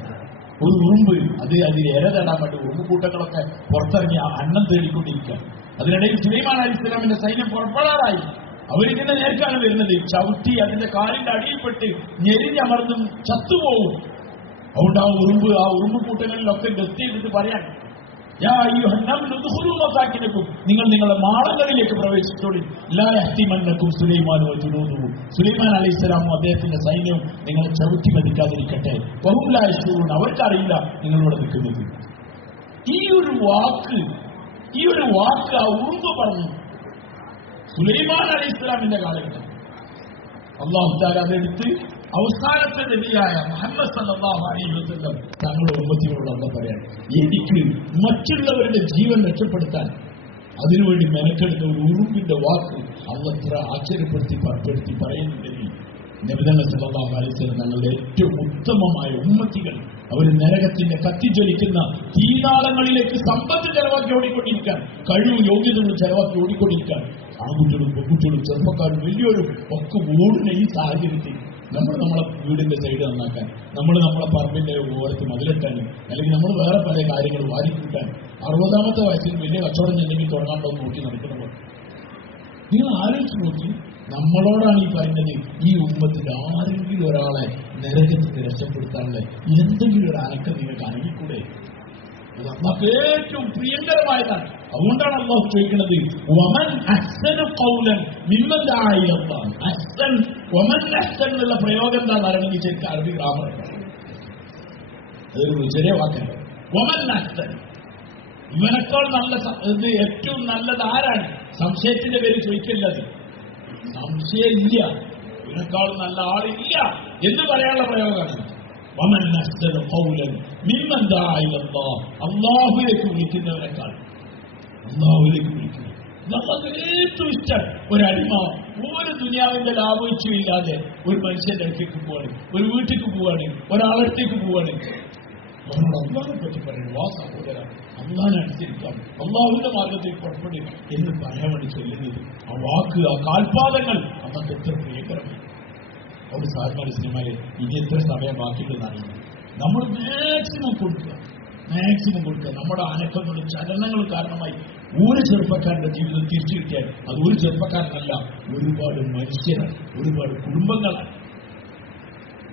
ഒരു ഉറുമ്പ് അതിൽ ഇര തേടാൻ വേണ്ടി ഉറുമ്പുകൂട്ടങ്ങളൊക്കെ പുറത്തിറങ്ങി അന്നം തേടിക്കൊണ്ടിരിക്കുക. അതിനിടയിൽ സുലൈമാൻ അലൈഹിസ്സലാമിന്റെ സൈന്യം പുറപ്പെടാറായി. അവരിങ്ങനെ നേർക്കാണ് വരുന്നത്. ചവിട്ടി അതിന്റെ കാലിന്റെ അടിയിൽപ്പെട്ട് ഞെരിഞ്ഞമർന്നും ചത്തുപോകും. അതുകൊണ്ട് ആ ഉറുമ്പ് കൂട്ടങ്ങളിലൊക്കെ ഗസ്റ്റ് ചെയ്തിട്ട് പറയാൻ, നിങ്ങൾ നിങ്ങളുടെ മാളങ്ങളിലേക്ക് പ്രവേശിച്ചോളി. സുലൈമാൻ അലൈഹിസ്സലാമും അദ്ദേഹത്തിന്റെ സൈന്യവും നിങ്ങളെ ചവിട്ടി മതിക്കാതിരിക്കട്ടെ. അവർക്കറിയില്ല നിങ്ങളോട് നിൽക്കുന്നത്. ഈ ഒരു വാക്ക് ആ ഉറുമ്പ് പറഞ്ഞു സുലൈമാൻ അലൈഹിസ്സലാമിന്റെ കാലഘട്ടം. അല്ലാഹു തആല അതെടുത്ത് അവസാനത്തെ നബിയായ മുഹമ്മദ് സല്ലല്ലാഹു അലൈഹി വസല്ലം തങ്ങളുടെ ഉമ്മത്തിനോട് അല്ലാഹു പറയാണ്, എനിക്ക് മറ്റുള്ളവരുടെ ജീവൻ രക്ഷപ്പെടുത്താൻ അതിനുവേണ്ടി മെനക്കെടുത്ത ഒരു ഉറുമ്പിന്റെ വാക്ക് അല്ലാഹു എത്ര ആശ്ചര്യപ്പെടുത്തി പറയുന്നുണ്ടെങ്കിൽ നബി സല്ലല്ലാഹു അലൈഹി വസല്ലം തങ്ങളുടെ ഏറ്റവും ഉത്തമമായ ഉമ്മത്തികൾ അവർ നരകത്തിന്റെ കത്തിജ്വലിക്കുന്ന തീനാളങ്ങളിലേക്ക് സമ്പത്ത് ചെലവാക്കി ഓടിക്കൊണ്ടിരിക്കാൻ, കഴിവും യോഗ്യതകളും ചെലവാക്കി ഓടിക്കൊണ്ടിരിക്കാൻ, ആൺകുട്ടികളും പെൺകുട്ടികളും ചെറുപ്പക്കാരും വലിയൊരു ഒക്കെ ഓടുന്ന ഈ സാഹചര്യത്തിൽ നമ്മളെ വീടിന്റെ സൈഡ് നന്നാക്കാൻ, നമ്മളെ പറമ്പിന്റെ ഓരത്ത് മതിലെട്ടാനും, അല്ലെങ്കിൽ നമ്മൾ വേറെ പല കാര്യങ്ങൾ വാരിക്കൂട്ടാൻ 60ാമത്തെ വയസ്സിൽ വലിയ കച്ചവടം ചെന്നെങ്കിൽ തുടങ്ങാണ്ടോ നോക്കി നടക്കുന്നവർ. നിങ്ങൾ ആലോചിച്ച് നോക്കി, നമ്മളോടാണ് ഈ പറയുന്നത്, ഈ ഉമ്മത്തിൽ ആരെങ്കിലും ഒരാളെ നരകത്തിന് രക്ഷപ്പെടുത്താനുള്ള എന്തെങ്കിലും ഒരു അനക്കം നിങ്ങൾക്ക് അനങ്ങിക്കൂടെ? അത് അല്ലാഹുക്ക് ഏറ്റവും പ്രിയങ്കരമായതാണ്. അതുകൊണ്ടാണ് അല്ലാഹു ചോദിക്കുന്നത്, വമൻ അഹ്സനു ഖൗലൻ മിമ്മൻ ദഅ ഇലല്ലാഹ്. അഹ്സൻ, വമൻ അഹ്സൻ എന്നുള്ള പ്രയോഗം എന്താണെന്ന് അറിയണമെങ്കിൽ ശരിക്കും അറബി ഗ്രാമർ, അതൊരു ചെറിയ വാക്കല്ല. വമൻ അഹ്സൻ, ഇവനേക്കാൾ നല്ല ഏറ്റവും നല്ലത് ആരാണ്? സംശയത്തിന്റെ പേര് ചോദിക്കല്ലത്. സംശയമില്ല, ഇതിനേക്കാൾ നല്ല ആളില്ല എന്ന് പറയാനുള്ള പ്രയോഗമാണ്. വമൻ അഹ്സനു ഖൗലൻ മിമ്മൻ ദഅ ഇലല്ലാഹ്. അല്ലാഹുവിലേക്ക് വിളിക്കുന്നവരെക്കാൾ, അല്ലാഹുവിലേക്ക് വിളിക്കുന്നത് നമുക്ക് ഏറ്റവും ഇഷ്ടം. ഒരടിമ ഒരു ദുനിയാവിന്റെ ലാഭേച്ഛയില്ലാതെ ഒരു മനുഷ്യന്റെ അടുത്തേക്ക് പോവാണ്, ഒരു വീട്ടിലേക്ക് പോവാണ്, ഒരാളടുത്തേക്ക് പോവാണ്, അവനോട് അള്ളാഹിനെ പറ്റി പറയുന്നു, വാ സഹോദര അള്ളാഹിനെ അനുസരിക്കാം, അള്ളാഹുവിന്റെ മാർഗത്തിൽ പുറപ്പെടുക എന്ന് പറയാൻ വേണ്ടി ചൊല്ലുന്നത്. ആ വാക്ക്, ആ കാൽപാദങ്ങൾ നമുക്ക് എത്ര പ്രിയകരമായി. അവിടെ സാധാരണ സിനിമയിൽ ഇനി എത്ര സമയം ബാക്കിയുള്ളതെന്ന് അറിയില്ല. നമ്മൾ മാക്സിമം കൊടുക്കുക. നമ്മുടെ അനക്കങ്ങളും ചലനങ്ങളും കാരണമായി ഒരു ചെറുപ്പക്കാരന്റെ ജീവിതം തിരിച്ചു കിട്ടിയാൽ അത് ഒരു ചെറുപ്പക്കാരനല്ല, ഒരുപാട് മനുഷ്യരാണ്, ഒരുപാട് കുടുംബങ്ങളാണ്.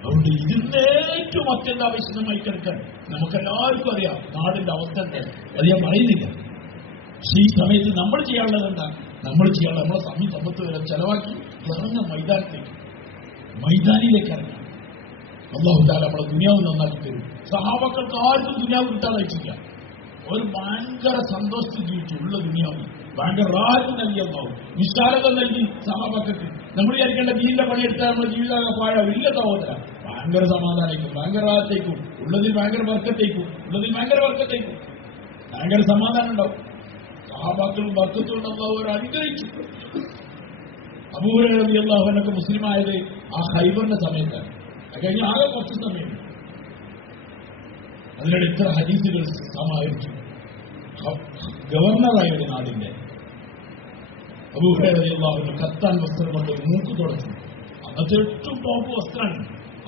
അതുകൊണ്ട് ഇതിന്റെ ഏറ്റവും അത്യന്താപേക്ഷിതമായി കിടക്കാൻ നമുക്കെല്ലാവർക്കും അറിയാം നാടിന്റെ അവസ്ഥ എന്തായാലും അത് ഞാൻ പറയുന്നില്ല. പക്ഷെ ഈ സമയത്ത് നമ്മൾ ചെയ്യാനുള്ളത് എന്താ? നമ്മളെ സമ്പത്ത് വരെ ചെലവാക്കി ഇറങ്ങ മൈതാനിലേക്ക് ഇറങ്ങാം. അല്ലാഹു തആല നമ്മളെ ദുനിയാവ് നന്നാക്കി തരും. സഹാബക്കൾക്ക് ആർക്കും ദുനിയാവ് കിട്ടാതായിട്ടില്ല. ഒരു ഭയങ്കര സന്തോഷത്തിൽ ജീവിച്ചു. ഉള്ള ദുനിയാവ് ഭയങ്കര റാഹത്ത് നൽകി അല്ലാഹു, വിശാലത നൽകി സഹാബക്കൾക്ക്. നമ്മൾ വിചാരിക്കേണ്ട ദീനിന്റെ പണിയെടുത്താൽ നമ്മുടെ ജീവിതം പാഴാവും. ഇല്ല സഹോദര, ഭയങ്കര സമാധാനേക്കും, ഭയങ്കര റാഹത്തേക്കും, ഉള്ളതിൽ ഭയങ്കര വർക്കത്തേക്കും, ഭയങ്കര സമാധാനം ഉണ്ടാവും. സഹാബാക്കളും വർക്കത്തുകൊണ്ട് അല്ലാഹു അവർ അനുഗ്രഹിച്ചു. അബൂ ഹുറൈറ റളിയല്ലാഹു അൻഹു മുസ്ലിമായത് ആ ഖൈബറിന്റെ സമയത്താണ്. കഴിഞ്ഞ ആകെ കുറച്ച് സമയം അതിനിടെ ഇത്ര ഹദീസുകൾ സമാഹരിച്ചു. ഗവർണറായ ഒരു നാടിന്റെ അബൂ ഹുറൈറ റളിയല്ലാഹു അൻഹു കത്താൻ വസ്ത്രം കൊണ്ട് മൂക്ക് തുടച്ചു. അന്നത്തെ ഏറ്റവും ടോപ്പ് വസ്ത്രമാണ്.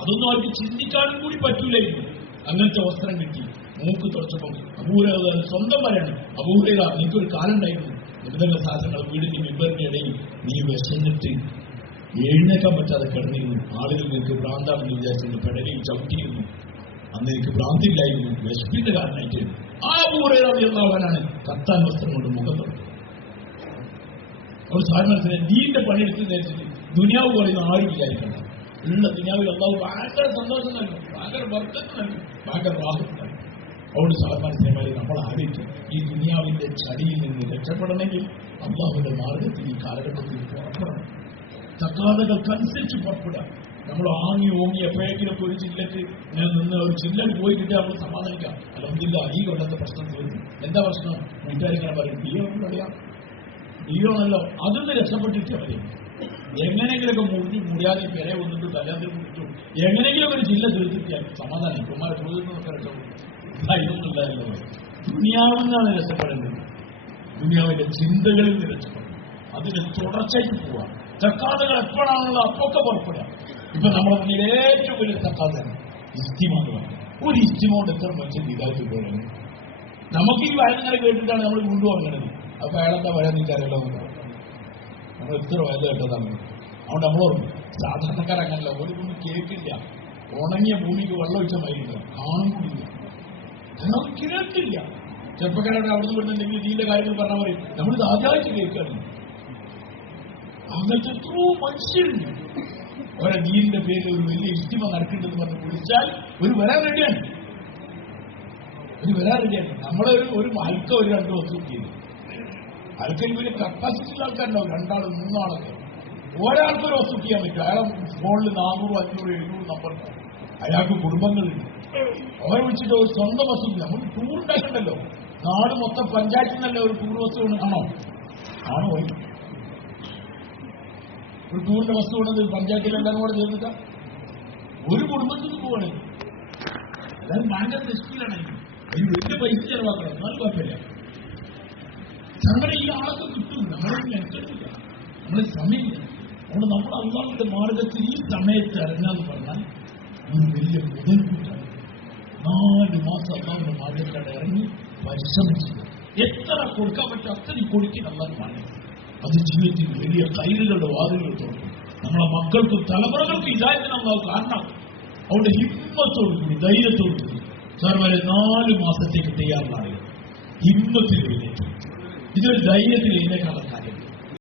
അതൊന്നും അവർക്ക് ചിന്തിക്കാനും കൂടി പറ്റൂലായിരുന്നു. അങ്ങനത്തെ വസ്ത്രം കിട്ടി, മൂക്ക് തുടച്ചപ്പോൾ അബൂ ഹുറൈറ സ്വന്തം പറയാണ്, അബൂ ഹുറൈറ എനിക്കൊരു കാലുണ്ടായിരുന്നു, നിബിധങ്ങളുടെ സാധനങ്ങൾ വീടിന്റെ മിമ്പറിന്റെ ഇടയിൽ നീ വിശന്നിട്ട് എഴുന്നേക്കാൻ പറ്റാതെ കിടന്നിരുന്നു. ആളുകൾ നിനക്ക് ഭ്രാന്താണെന്ന് വിചാരിച്ചിട്ട് പെടലിൽ ചവിട്ടിയിരുന്നു. അന്ന് എനിക്ക് ഭ്രാന്തില്ലായിരുന്നു, വിശപ്പിന്റെ കാരണമായിട്ട്. ആ അബൂ ഹുറൈറ റളിയല്ലാഹു അൻഹു കത്താൻ വസ്ത്രം കൊണ്ട് മുഖം തുടങ്ങി. അവർ സാധാരണ ദീന്റെ പണിയെടുത്ത് നേരിട്ട് ദുനിയാവ് പറയുന്ന ആരും വിചാരിക്കണം. ഉള്ള ദുനിയാവിൽ അല്ലാഹു ഭയങ്കര സന്തോഷം നൽകും, ഭയങ്കര ബർക്കത്ത് നൽകും, ഭയങ്കര റാഹത്ത് നൽകും. അതുകൊണ്ട് സാധാരണ നമ്മൾ ആലോചിക്കും, ഈ ദുനിയാവിന്റെ ചടിയിൽ നിന്ന് രക്ഷപ്പെടണമെങ്കിൽ അല്ലാഹുവിന്റെ മാർഗത്തിൽ ഈ കാലഘട്ടത്തിൽ പുറപ്പെടണം. തക്കാതകൾക്കനുസരിച്ച് പുറപ്പെടുക. നമ്മൾ ഓങ്ങി എപ്പോഴെങ്കിലും ഒരു ജില്ലക്ക് നിന്ന് ഒരു ജില്ലയിൽ പോയി കിട്ടിയാൽ നമ്മൾ സമാധാനിക്കാം. അൽഹംദുലില്ലാഹ് ഈ കൊല്ലത്തെ പ്രശ്നം തീർന്നു. എന്താ പ്രശ്നം? വീട്ടുകാരിങ്ങനെ പറയും, ഡിയോണല്ലോ, അതൊന്ന് രക്ഷപ്പെട്ടിട്ടേ മതി. എങ്ങനെയെങ്കിലൊക്കെ മുടിയാതെ പെരെ വന്നിട്ട് കല്യാണത്തിൽ കുടിച്ചു എങ്ങനെയെങ്കിലും ഒരു ജില്ല തീർത്തിട്ടാൽ സമാധാനം. കുമാര ചോദ്യത്തിനൊക്കെ രക്ഷപ്പെടും. ഇതൊന്നുമില്ലല്ലോ. ദുനിയാവിനാണ് രക്ഷപ്പെടേണ്ടത്. ദുനിയാവിന്റെ ചിന്തകളിൽ നിന്ന് രക്ഷപ്പെടണം. അതിന് തുടർച്ചയ്ക്ക് പോവാം. ചക്കാതുകൾ എപ്പോഴാണുള്ളത് അപ്പൊക്കെ പുറപ്പെടുക. ഇപ്പൊ നമ്മുടെ മുന്നിൽ ഏറ്റവും വലിയ തക്കാതാണ് ഇസ്തിമ എന്ന് പറയുന്നത്. ഒരു ഇസ്തിമ കൊണ്ട് എത്ര മനുഷ്യൻ ഇതാക്കി പോയത്. നമുക്ക് ഈ വയലിങ്ങനെ കേട്ടിട്ടാണ് നമ്മൾ കൊണ്ടുപോകുന്നത്. അപ്പൊ അയാളെന്താ പറയാൻ നിൽക്കാറല്ലോ, നമ്മൾ എത്ര വയല് കേട്ടതാണ്. അതുകൊണ്ട് നമ്മളോർമ്മ സാധാരണക്കാരങ്ങനല്ല, ഒന്നും കേൾക്കില്ല. ഉണങ്ങിയ ഭൂമിക്ക് വെള്ളം ഒഴിച്ച മരുന്ന് കാണും കൂടില്ല, നമുക്ക് കേൾക്കില്ല. ചെറുപ്പക്കാരുടെ അവിടെ നിന്ന് വിടുന്നുണ്ടെങ്കിൽ ഇതിന്റെ കാര്യങ്ങൾ പറഞ്ഞാൽ പറയും നമ്മളിത് ആദ്യമായിട്ട് കേൾക്കുകയാണ്. അങ്ങനത്തെ എത്രയോ മനുഷ്യരുണ്ട്. അവരെ ദീനിന്റെ പേരിൽ ഒരു വലിയ ഇസ്തിമ നടക്കുന്നുണ്ടെന്ന് പറഞ്ഞ് വിളിച്ചാൽ ഒരു വരാൻ റെഡിയാണ്, നമ്മളെ ഒരു ഹൽക്ക ഒരു 2 ദിവസം ചെയ്തു. ഹൽക്കയിൽ വലിയ കപ്പാസിറ്റി ഉള്ള ആൾക്കാരുണ്ടാവും, 2 ആൾ 3 ആളൊക്കെ. ഒരാൾക്കൊരു വസ്തു ചെയ്യാൻ പറ്റും. അയാളെ ഫോണിൽ 400, 500, 700 നമ്പർ. അയാൾക്ക് കുടുംബങ്ങളുണ്ട്. അവരെ വിളിച്ചിട്ട് ഒരു സ്വന്തം വസ്തു നമ്മൾ ടൂർ ഉണ്ടായിട്ടുണ്ടല്ലോ, നാട് മൊത്തം പഞ്ചായത്തിൽ നിന്നല്ല ഒരു ടൂർ വസ്തു ആണോ പോയി ഒരു ടൂറിന്റെ വസ്തു കൊണ്ടത് പഞ്ചായത്തിലെല്ലാവരും കൂടെ ചേർന്നിട്ടാ ഒരു കുടുംബത്തിൽ നിന്ന് പോവാണ്. അതായത് ഭയങ്കര റിസ്കിലാണ്. അതിന് വലിയ പൈസ ചെലവാക്കണം, എന്നാലും കുഴപ്പമില്ല. അങ്ങനെ ഈ ആളൊക്കെ കിട്ടും. നമ്മളെ മെച്ചമില്ല, നമ്മളെ സമയമില്ല. അതുകൊണ്ട് നമ്മൾ അള്ളാഹുവിന്റെ മാർഗത്തിൽ ഈ സമയത്ത് ഇറങ്ങാന്ന് പറഞ്ഞാൽ ഒരു വലിയ മുതൽക്കൂട്ടാണ്. 4 മാസം അള്ളാഹുവിന്റെ മാർഗത്തിലാണ് ഇറങ്ങി പരിശ്രമിച്ചത്. എത്ര കൊടുക്കാൻ പറ്റും അത്രയും കൊടുക്കുന്ന അള്ളാഹു മാർഗം. അത് ജീവിതത്തിൽ വലിയ കൈകളുടെ വാതിലുകൾ തുറക്കും. നമ്മളെ മക്കൾക്കും തലമുറകൾക്കും ഇതായതിന് അള്ളാഹു കാരണം. അവിടെ ഹിമ്മത്തോടുകൂടി ധൈര്യത്തോടുകൂടി സാർമാരെ 4 മാസത്തേക്ക് തയ്യാറാണ്. ഹിമ്മത്തിൽ എഴുന്നേറ്റ് ഇതൊരു ധൈര്യത്തിൽ എഴുന്നേക്കാനുള്ള